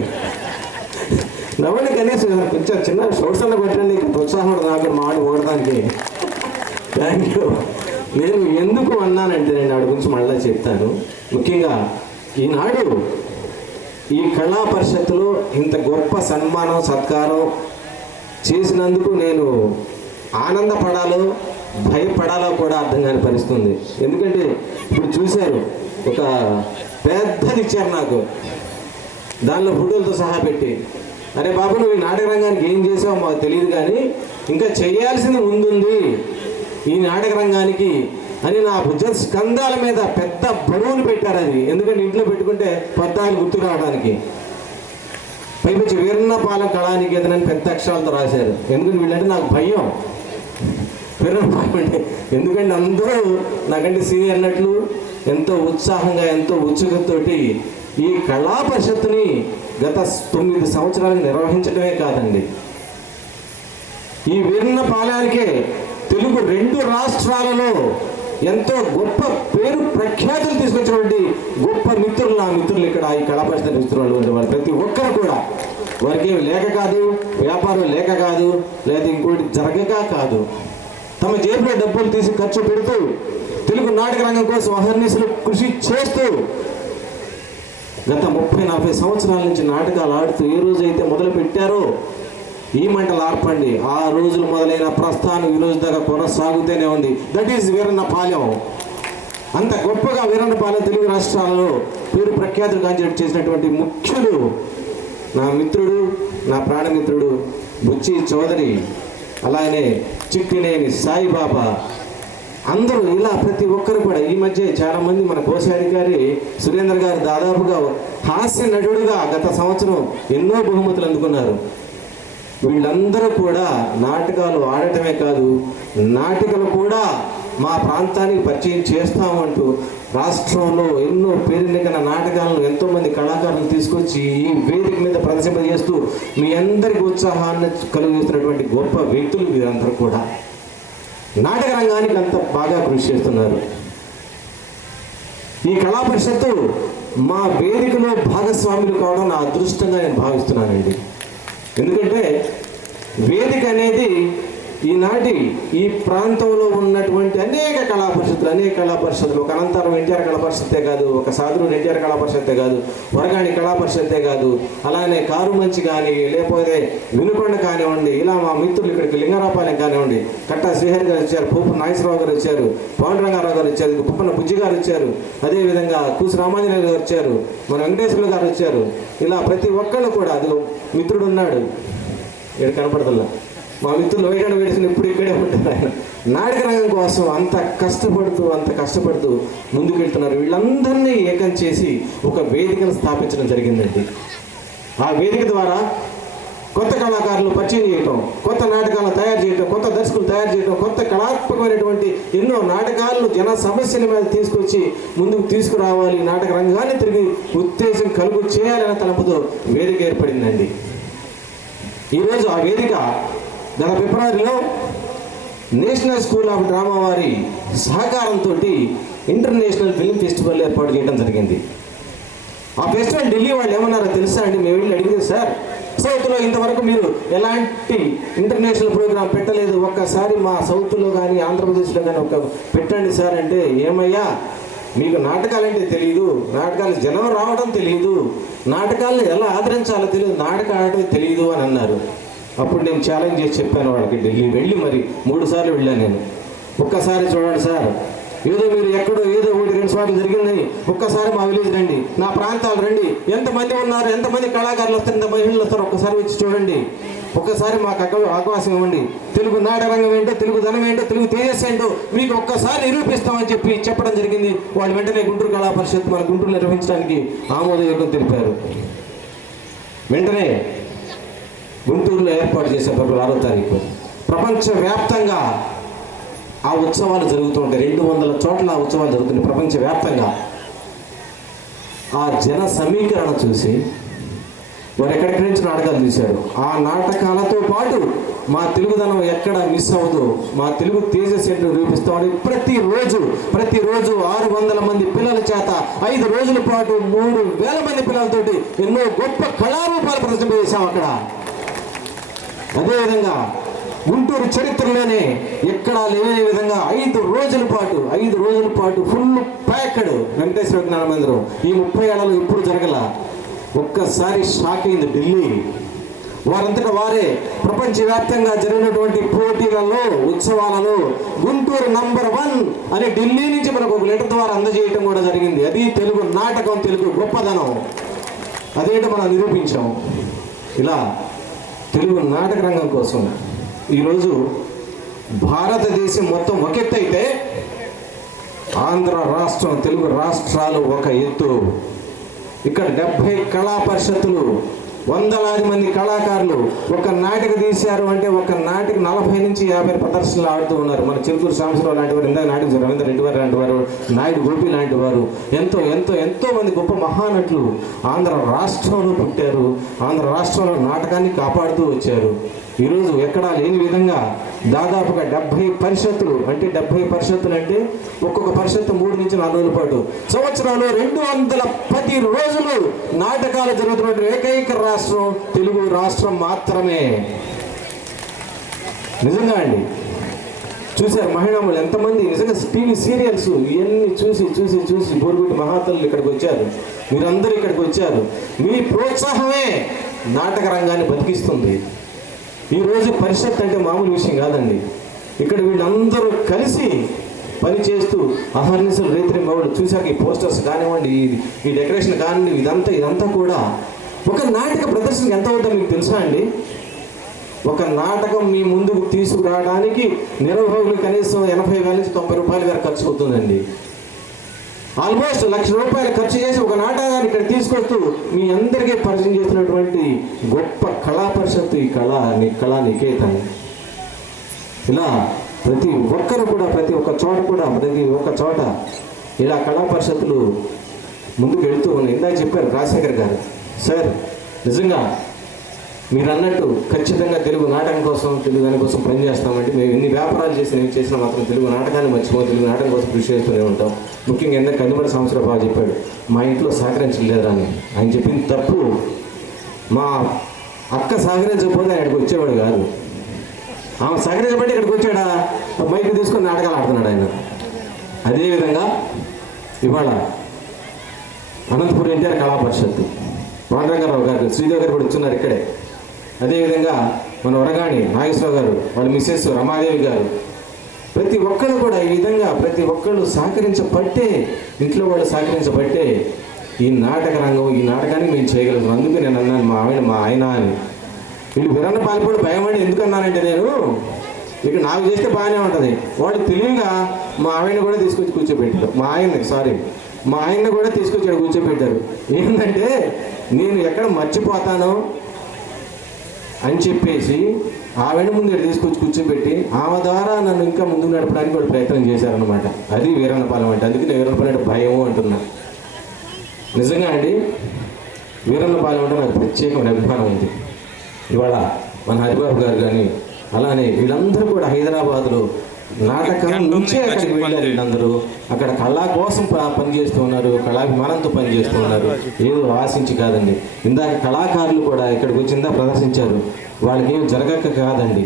నవ్వండి కనీసం కొంచెం చిన్న షోట్స్ అన్న పెట్టండి, ప్రోత్సాహం నాకు మాట ఓడడానికి. Thank you. నేను ఎందుకు అన్నానంటే నేను ఆవిడ గురించి మళ్ళీ చెప్తాను. ముఖ్యంగా ఈనాడు ఈ కళా పరిషత్తులో ఇంత గొప్ప సన్మానం సత్కారం చేసినందుకు నేను ఆనందపడాలో భయపడాలో కూడా అర్థం కాని పరిస్థితుంది. ఎందుకంటే ఇప్పుడు చూశారు, ఒక పెద్దది ఇచ్చారు నాకు, దానిలో ఫోటోలతో సహా పెట్టి, అరే బాబు నువ్వు ఈ నాటక రంగానికి ఏం చేసావో మాకు తెలియదు కానీ ఇంకా చేయాల్సింది ముందుంది ఈ నాటక రంగానికి అని నా భుజ స్కంధాల మీద పెద్ద బరువును పెట్టారు. అది ఎందుకంటే ఇంట్లో పెట్టుకుంటే పద్దాలు గుర్తు రావడానికి. పైపించి వీరన్నపాలెం కళానికేతన్ అని పెద్ద అక్షరాలతో రాశారు. ఎందుకంటే వీళ్ళంటే నాకు భయం. వీరన్నపాలెం అంటే ఎందుకంటే అందరూ నాకంటే సీనియర్ అన్నట్లు ఎంతో ఉత్సాహంగా ఎంతో ఉత్సుకతతోటి ఈ కళా పరిషత్తుని గత 9 సంవత్సరాలు నిర్వహించడమే కాదండి, ఈ వీరన్నపాలెంకే తెలుగు 2 రాష్ట్రాలలో ఎంతో గొప్ప పేరు ప్రఖ్యాతులు తీసుకొచ్చినటువంటి గొప్ప మిత్రులు నా మిత్రులు ఇక్కడ ఈ కళా పరిషత్ మిత్రులు వాళ్ళు ప్రతి ఒక్కరు కూడా వారికి ఏమి లేక కాదు, వ్యాపారం లేక కాదు, లేదా ఇంకోటి జరగక కాదు, తమ జేబులో డబ్బులు తీసి ఖర్చు పెడుతూ తెలుగు నాటక రంగం కోసం అహర్నిశలు కృషి చేస్తూ గత 30-40 సంవత్సరాల నుంచి నాటకాలు ఆడుతూ ఏ రోజైతే మొదలు పెట్టారో ఈ మంటలు ఆర్పండి ఆ రోజులు మొదలైన ప్రస్థానం ఈ రోజు దాకా కొనసాగుతూనే ఉంది. That is Veerannapalem. అంత గొప్పగా వీరన్నపాలెం తెలుగు రాష్ట్రాలలో పేరు ప్రఖ్యాతులు కాంచేట్ చేసినటువంటి ముఖ్యులు నా మిత్రుడు, నా ప్రాణమిత్రుడు బుచ్చి చౌదరి, అలానే చిట్టినేని సాయిబాబా, అందరూ ఇలా ప్రతి ఒక్కరు కూడా. ఈ మధ్య చాలామంది మన కోశాధికారి సురేంద్ర గారు దాదాపుగా హాస్య నటుడుగా గత సంవత్సరం ఎన్నో బహుమతులు అందుకున్నారు. వీళ్ళందరూ కూడా నాటకాలు ఆడటమే కాదు, నాటికలు కూడా మా ప్రాంతానికి పరిచయం చేస్తామంటూ రాష్ట్రంలో ఎన్నో పేరునికన నాటకాలను ఎంతోమంది కళాకారులను తీసుకొచ్చి ఈ వేదిక మీద ప్రదర్శింపజేస్తూ మీ అందరికీ ఉత్సాహాన్ని కలుగజేస్తున్నటువంటి గొప్ప వ్యక్తులు వీరందరూ కూడా నాటక రంగానికి అంత బాగా కృషి చేస్తున్నారు. ఈ కళా పరిషత్తు మా వేదికలో భాగస్వాములు కావడం నా అదృష్టంగా నేను భావిస్తున్నానండి. ఎందుకంటే వేదిక అనేది ఈనాటి ఈ ప్రాంతంలో ఉన్నటువంటి అనేక కళా పరిషత్తులు ఒక అనంతరం ఎన్టీఆర్ కళా పరిషత్తే కాదు, ఒక సాధువుడు ఎన్టీఆర్ కళా పరిషత్తే కాదు, వరగాణి కళా పరిషత్తే కాదు, అలానే కారుమంచి కానీ లేకపోతే వినుకొండ కానివ్వండి, ఇలా మా మిత్రులు ఇక్కడికి లింగారాపాలెం కానివ్వండి, కట్టా శ్రీహరి గారు వచ్చారు, పూపు నాగేశ్వరరావు గారు వచ్చారు, పాండురంగారావు గారు వచ్చారు, పుప్పన బుజ్జి గారు వచ్చారు, అదేవిధంగా కూసు రామాంజనేయులు గారు వచ్చారు, మన వెంకటేశ్వర గారు వచ్చారు. ఇలా ప్రతి ఒక్కళ్ళు కూడా, అది మిత్రుడు ఉన్నాడు ఇక్కడ కనపడతల్లా, మా మిత్రులు వేయడానికి వేసిన ఇప్పుడు ఇక్కడే ఉంటారు. ఆయన నాటక రంగం కోసం అంత కష్టపడుతూ ముందుకెళ్తున్నారు. వీళ్ళందరినీ ఏకం చేసి ఒక వేదికను స్థాపించడం జరిగిందండి. ఆ వేదిక ద్వారా కొత్త కళాకారులు పరిచయం చేయటం, కొత్త నాటకాలను తయారు చేయటం, కొత్త దర్శకులు తయారు చేయటం, కొత్త కళాత్మకమైనటువంటి ఎన్నో నాటకాలను జన సమస్యల మీద తీసుకొచ్చి ముందుకు తీసుకురావాలి, నాటక రంగాన్ని తిరిగి ఉత్తేజం కలుగు చేయాలనే తలపుతో వేదిక ఏర్పడిందండి. ఈరోజు ఆ వేదిక గత ఫిబ్రవరిలో నేషనల్ స్కూల్ ఆఫ్ డ్రామా వారి సహకారంతో ఇంటర్నేషనల్ ఫిల్మ్ ఫెస్టివల్ ఏర్పాటు చేయడం జరిగింది. ఆ ఫెస్టివల్ ఢిల్లీ వాళ్ళు ఏమన్నారో తెలుసా అండి? మేము వెళ్ళి అడిగితే, సార్ సౌత్లో ఇంతవరకు మీరు ఎలాంటి ఇంటర్నేషనల్ ప్రోగ్రాం పెట్టలేదు, ఒక్కసారి మా సౌత్లో కానీ ఆంధ్రప్రదేశ్లో కానీ ఒక పెట్టండి సార్ అంటే, ఏమయ్యా మీకు నాటకాలంటే తెలియదు, నాటకాలు జనం రావడం తెలియదు, నాటకాలను ఎలా ఆదరించాలో తెలియదు, నాటకం ఆడటం తెలియదు అని అన్నారు. అప్పుడు నేను ఛాలెంజ్ చేసి చెప్పాను వాళ్ళకి, ఢిల్లీ వెళ్ళి మరి 3 సార్లు వెళ్ళాను నేను. ఒక్కసారి చూడండి సార్, ఏదో మీరు ఎక్కడో ఏదో 1-2 సార్లు జరిగిందని ఒక్కసారి మా విలేజ్ రండి, నా ప్రాంతాలు రండి, ఎంతమంది ఉన్నారు, ఎంతమంది కళాకారులు వస్తారు, ఎంత మహిళలు వస్తారు, ఒక్కసారి వచ్చి చూడండి, ఒక్కసారి మాకు అవకాశం ఇవ్వండి, తెలుగు నాటరంగం ఏంటో, తెలుగు ధనం ఏంటో, తెలుగు తేజస్సు ఏంటో మీకు ఒక్కసారి నిరూపిస్తామని చెప్పడం జరిగింది. వాళ్ళు వెంటనే గుంటూరు కళా పరిషత్ మన గుంటూరు నిర్వహించడానికి ఆమోదయోగం తెలిపారు. వెంటనే గుంటూరులో ఏర్పాటు చేసే ఫిబ్రవరి 6వ తారీఖు ప్రపంచవ్యాప్తంగా ఆ ఉత్సవాలు జరుగుతూ ఉంటాయి. 200 చోట్ల ఆ ఉత్సవాలు జరుగుతున్నాయి ప్రపంచవ్యాప్తంగా. ఆ జన సమీకరణ చూసి వారు ఎక్కడెక్కడి నుంచి నాటకాలు తీశారు. ఆ నాటకాలతో పాటు మా తెలుగుదనం ఎక్కడ మిస్ అవ్వదు, మా తెలుగు తేజస్సు రూపిస్తామని ప్రతిరోజు 600 మంది పిల్లల చేత 5 రోజుల పాటు 3000 మంది పిల్లలతోటి ఎన్నో గొప్ప కళారూపాలు ప్రదర్శింపజేశాం అక్కడ. అదేవిధంగా గుంటూరు చరిత్రలోనే ఎక్కడా లేని విధంగా 5 రోజుల పాటు ఫుల్ ప్యాక్డ్ వెంకటేశ్వర జ్ఞాన మందిరం. ఈ 30 ఏళ్లలో ఎప్పుడు జరగల. ఒక్కసారి షాక్ అయింది ఢిల్లీ. వారంతటా వారే ప్రపంచవ్యాప్తంగా జరిగినటువంటి పోటీలలో, ఉత్సవాలలో గుంటూరు నంబర్ 1 అని ఢిల్లీ నుంచి మనకు ఒక లెటర్ ద్వారా అందజేయటం కూడా జరిగింది. అది తెలుగు నాటకం, తెలుగు గొప్పదనం. అదేంటో మనం నిరూపించాం. ఇలా తెలుగు నాటక రంగం కోసం ఈరోజు భారతదేశం మొత్తం ఒక ఎత్తు అయితే ఆంధ్ర రాష్ట్రం, తెలుగు రాష్ట్రాలు ఒక ఎత్తు. ఇక్కడ 70 కళా పరిషత్తులు, వందలాది మంది కళాకారులు ఒక నాటిక తీశారు అంటే ఒక నాటికి 40 నుంచి 50 ప్రదర్శనలు ఆడుతూ ఉన్నారు. మన చిలుకూరు సాంబశివరావు లాంటి వారు, ఇందాక నాటిక రవీంద్ర రెడ్డి వారు లాంటి వారు, నాయుడు గోపి లాంటి వారు, ఎంతో మంది గొప్ప మహానటులు ఆంధ్ర రాష్ట్రంలో పుట్టారు. ఆంధ్ర రాష్ట్రంలో నాటకాన్ని కాపాడుతూ వచ్చారు. ఈరోజు ఎక్కడా లేని విధంగా దాదాపుగా 70 పరిషత్తులు అంటే 70 పరిషత్తులు అంటే ఒక్కొక్క పరిషత్తు 3 నుంచి 4 రోజుల పాటు సంవత్సరంలో 210 రోజులు నాటకాలు జరుగుతున్న ఏకైక రాష్ట్రం తెలుగు రాష్ట్రం మాత్రమే. నిజంగా అండి, చూశారు మహిళలు ఎంతమంది నిజంగా టీవీ సీరియల్స్ ఇవన్నీ చూసి బోరుగుడి మహాతల్లు ఇక్కడికి వచ్చారు. మీరందరూ ఇక్కడికి వచ్చారు. మీ ప్రోత్సాహమే నాటక రంగాన్ని బతికిస్తుంది. ఈరోజు పరిషత్ అంటే మామూలు విషయం కాదండి. ఇక్కడ వీళ్ళందరూ కలిసి పనిచేస్తూ అహర్నిశలు రేత్రింబవళ్ళు చూశాక ఈ పోస్టర్స్ కానివ్వండి, ఈ డెకరేషన్ కానివ్వండి, ఇదంతా కూడా ఒక నాటక ప్రదర్శనకి ఎంత అవుతుందో మీకు తెలుసా అండి? ఒక నాటకం మీ ముందుకు తీసుకురావడానికి నిర్వాహకులు కనీసం 80,000 నుంచి 90 రూపాయల వరకు ఖర్చు అవుతుందండి. ఆల్మోస్ట్ 1,00,000 రూపాయలు ఖర్చు చేసి ఒక నాటకాన్ని ఇక్కడ తీసుకొస్తూ మీ అందరికీ పరిచయం చేసినటువంటి గొప్ప కళా పరిషత్తు ఈ కళా నికేతన్. ఇలా ప్రతి ఒక్కరు కూడా ప్రతి ఒక్క చోట ఇలా కళా పరిషత్తులు ముందుకు వెళ్తూ ఉన్నాయి. ఇందాక చెప్పారు రాజశేఖర్ గారు, సార్ నిజంగా మీరు అన్నట్టు ఖచ్చితంగా తెలుగు నాటకం కోసం, తెలుగు దాని కోసం పనిచేస్తామంటే మేము ఎన్ని వ్యాపారాలు చేసినా మాత్రం తెలుగు నాటకాన్ని మర్చిపోయి తెలుగు నాటకం కోసం కృషి చేస్తూనే ఉంటాం. ముఖ్యంగా ఎందుకు కన్నుబడి సంవత్సరాలు బాగా చెప్పాడు, మా ఇంట్లో సహకరించలేదా అని. ఆయన చెప్పింది తప్పు. మా అక్క సహకరించకపోతే ఆయన ఇక్కడికి వచ్చేవాడు కాదు. ఆమె సహకరించబట్టి ఇక్కడికి వచ్చాడా, మైక్ తీసుకొని నాటకాలు ఆడుతున్నాడు ఆయన. అదేవిధంగా ఇవాళ అనంతపురం ఎన్టీఆర్ కళా పరిషత్తు, వానరంగారావు గారు, శ్రీదేవి గారు కూడా వచ్చున్నారు ఇక్కడే. అదేవిధంగా మన వరగాణి నాగేశ్వరరావు గారు, వాళ్ళ మిస్సెస్ రమాదేవి గారు, ప్రతి ఒక్కరు కూడా ఈ విధంగా ప్రతి ఒక్కళ్ళు సహకరించబట్టే, ఇంట్లో వాళ్ళు సహకరించబట్టే ఈ నాటక రంగం, ఈ నాటకాన్ని మేము చేయగలుగుతాం. అందుకే నేను అన్నాను మా ఆయన అని. వీళ్ళు విరన్న పాల్పడి భయం అని ఎందుకు అన్నానంటే, నేను ఇక నాకు చేస్తే బాగానే ఉంటుంది, వాడు తెలివిగా మా ఆవిడని కూడా తీసుకొచ్చి కూర్చోబెట్టారు. మా ఆయన్ని కూడా తీసుకొచ్చి కూర్చోబెట్టారు. ఏంటంటే నేను ఎక్కడ మర్చిపోతానో అని చెప్పేసి ఆవిడ ముందు తీసుకొచ్చి కూర్చోబెట్టి ఆమె ద్వారా నన్ను ఇంకా ముందుకు నడపడానికి వాళ్ళు ప్రయత్నం చేశారనమాట. అది వీరన్నపాలెం అంటే. అందుకే నేను వీరన్నపాలెం అంటే భయము అంటున్నా. నిజంగా అండి, వీరన్నపాలెం అంటే నాకు ప్రత్యేకమైన అభిమానం ఉంది. ఇవాళ మన హరిబాబు గారు కానీ అలానే వీళ్ళందరూ కూడా హైదరాబాద్లో నాటకం నుంచే అక్కడికి వెళ్ళారు. వీళ్ళందరూ అక్కడ కళా కోసం పనిచేస్తూ ఉన్నారు, కళాభిమానంతో పనిచేస్తూ ఉన్నారు, ఏదో ఆశించి కాదండి. ఇందాక కళాకారులు కూడా ఇక్కడికి వచ్చిందా ప్రదర్శించారు. వాళ్ళకి ఏం జరగక కాదండి,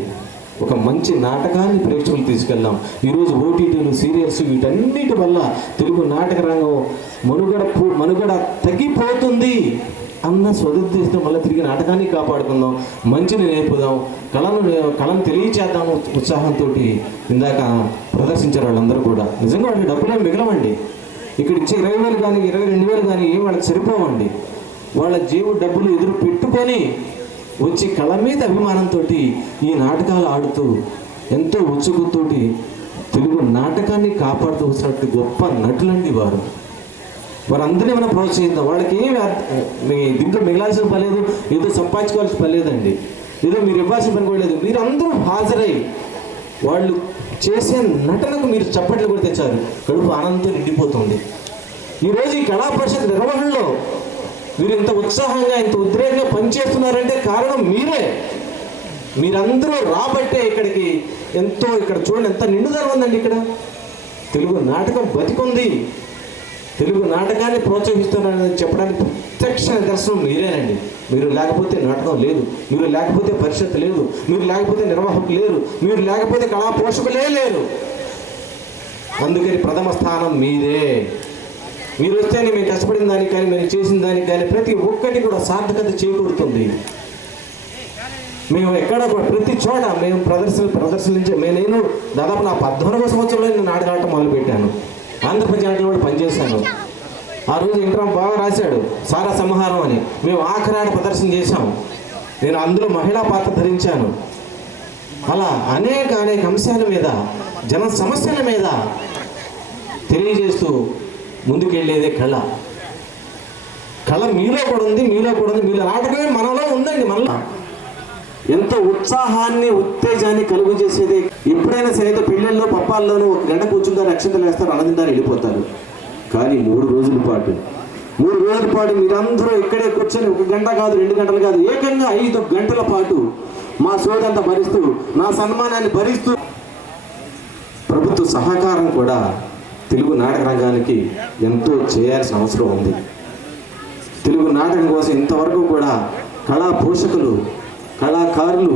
ఒక మంచి నాటకాన్ని ప్రేక్షకులు తీసుకెళ్దాం. ఈరోజు ఓటీటీలు, సీరియల్స్ వీటన్నిటి వల్ల తెలుగు నాటక రంగం మనుగడ తగ్గిపోతుంది అన్న స్వదుద్దేశం వల్ల తిరిగి నాటకాన్ని కాపాడుకుందాం, మంచిని నేర్పుదాం, కళను తెలియచేద్దాము ఉత్సాహంతో ఇందాక ప్రదర్శించారు వాళ్ళందరూ కూడా. నిజంగా వాళ్ళకి డబ్బులు మిగలవండి. ఇక్కడ ఇచ్చే 20,000 కానీ 22,000 కానీ ఏం వాళ్ళకి సరిపోవండి. వాళ్ళ జీవు డబ్బులు ఎదురు పెట్టుకొని వచ్చి కళ మీద అభిమానంతో ఈ నాటకాలు ఆడుతూ ఎంతో ఉత్సుకతోటి తెలుగు నాటకాన్ని కాపాడుతూ వచ్చినట్టు గొప్ప నటులండి వారు. వారందరినీ మనం ప్రోత్సహిద్దాం. వాళ్ళకి ఏమి దీంట్లో మిగలాల్సిన పని లేదు, ఏదో సంపాదించుకోవాల్సిన పని లేదండి, ఏదో మీరు ఇవ్వాల్సిన పని కూడా లేదు. మీరందరూ హాజరై వాళ్ళు చేసే నటనకు మీరు చప్పట్లు కొడితే చాలు, కడుపు ఆనందంతో నిండిపోతుంది. ఈరోజు ఈ కళా పరిషత్ నిర్వహణలో మీరు ఇంత ఉత్సాహంగా ఇంత ఉద్రేకంగా పనిచేస్తున్నారంటే కారణం మీరే. మీరందరూ రాబట్టే ఇక్కడికి ఎంతో, ఇక్కడ చూడండి ఎంత నిండుదల ఉందండి. ఇక్కడ తెలుగు నాటకం బతికుంది, తెలుగు నాటకాన్ని ప్రోత్సహిస్తున్నారని చెప్పడానికి ప్రత్యక్ష నిదర్శనం మీరేనండి. మీరు లేకపోతే నాటకం లేదు, మీరు లేకపోతే పరిషత్ లేదు, మీరు లేకపోతే నిర్వాహకులు లేరు, మీరు లేకపోతే కళా పోషకులే లేరు. అందుకని ప్రథమ స్థానం మీరే. మీరు వస్తేనే మేము కష్టపడిన దానికి కానీ, మేము చేసిన దానికి కానీ ప్రతి ఒక్కటి కూడా సార్థకత చేకూరుతుంది. మేము ఎక్కడ ప్రతి చోట మేము ప్రదర్శించే నేను దాదాపు నా 14వ సంవత్సరంలో నేను నాటకాటం మొదలుపెట్టాను. ఆంధ్రప్రదేశ్ కూడా పనిచేశాను. ఆ రోజు ఇంటర్వ్యూ బాగా రాశాడు, సారా సంహారం అని. మేము ఆఖరాట ప్రదర్శన చేశాము. నేను అందులో మహిళా పాత్ర ధరించాను. అలా అనేక అంశాల మీద, జన సమస్యల మీద తెలియజేస్తూ ముందుకెళ్ళేదే కళ. కళ మీలో కూడా ఉంది, మీలో నాటకమే మనలో ఉందండి. మనలో ఎంత ఉత్సాహాన్ని, ఉత్తేజాన్ని కలుగు చేసేది. ఎప్పుడైనా సరే పెళ్ళిళ్ళలో, పప్పాల్లోనూ 1 గంట కూర్చుంటారు, అక్షంతలు వేస్తారు, అనందిందారు, వెళ్ళిపోతారు. కానీ 3 రోజుల పాటు మీరందరూ ఇక్కడే కూర్చొని 1 గంట కాదు, 2 గంటలు కాదు, ఏకంగా 5 గంటల పాటు మా సోదంతా భరిస్తూ, నా సన్మానాన్ని భరిస్తూ, ప్రభుత్వ సహకారం కూడా తెలుగు నాటక రంగానికి ఎంతో చేయాల్సిన అవసరం ఉంది. తెలుగు నాటకం కోసం ఇంతవరకు కూడా కళా పోషకులు, కళాకారులు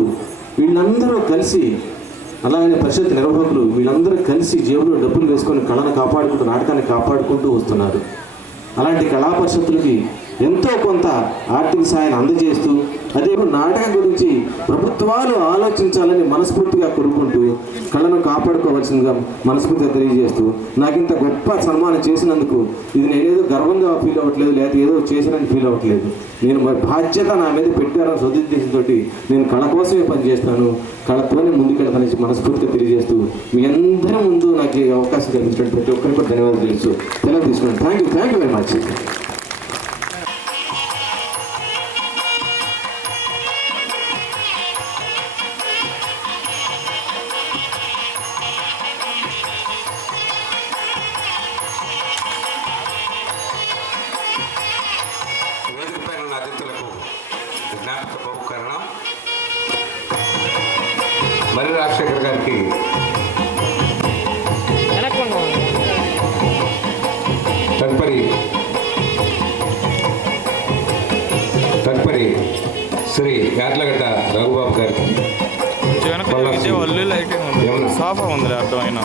వీళ్ళందరూ కలిసి, అలాగే పరిషత్ నిర్వాహకులు వీళ్ళందరూ కలిసి జేబులో డబ్బులు వేసుకొని కళను కాపాడుకుంటూ, నాటకాన్ని కాపాడుకుంటూ వస్తున్నారు. అలాంటి కళా పరిషత్తులకి ఎంతో కొంత ఆర్థిక సాయాన్ని అందజేస్తూ, అదే నాటకం గురించి ప్రభుత్వాలు ఆలోచించాలని మనస్ఫూర్తిగా కోరుకుంటూ, కళను కాపాడుకోవాల్సిందిగా మనస్ఫూర్తిగా తెలియజేస్తూ, నాకు ఇంత గొప్ప సన్మానం చేసినందుకు ఇది నేనేదో గర్వంగా ఫీల్ అవ్వట్లేదు, లేకపోతే ఏదో చేసినని ఫీల్ అవ్వట్లేదు. నేను బాధ్యత నా మీద పెట్టారని సదుద్దేశంతో నేను కళ కోసమే పనిచేస్తాను, కళతోనే ముందుకెళ్తానని మనస్ఫూర్తిగా తెలియజేస్తూ, మీ అందరి ముందు నాకు ఈ అవకాశం కల్పించినట్టు ప్రతి ఒక్కరికి కూడా ధన్యవాదాలు తెలుసు సెలవు తీసుకున్నాను. Thank you very much. అతిథులకు జ్ఞాపక బహుకరణం మరి రాజశేఖర్ గారికి తదుపరి శ్రీ యార్లగడ్డ రఘుబాబు గారికి సాఫా ఉంది అర్థమైనా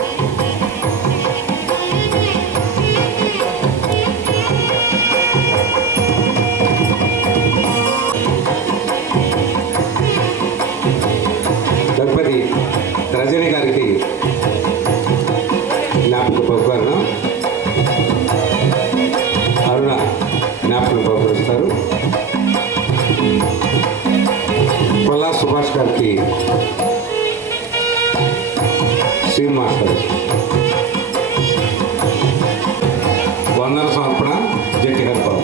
రజనీ గారికి జ్ఞాపక బహుకరణం, అరుణ జ్ఞాపకం బహుకరిస్తారు. కొల్లా సుభాష్ గారికి శ్రీన్ మాస్టర్ వందన సమర్పణ జట్టి హరిబాబు.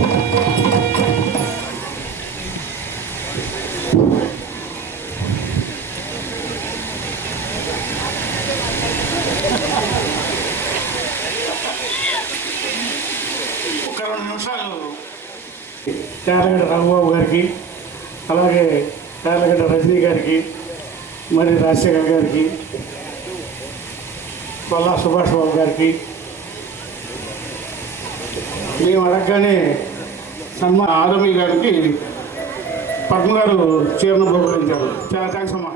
యార్లగడ్డ రాంబాబు గారికి, అలాగే యార్లగడ్డ రజనీ గారికి, మరి రాజశేఖర్ గారికి, కొల్లా సుభాష్ బాబు గారికి మేము అడగగానే ఆదమి గారికి పద్మ గారు చీరను బహుకరించారు. చాలా థ్యాంక్స్ అమ్మా.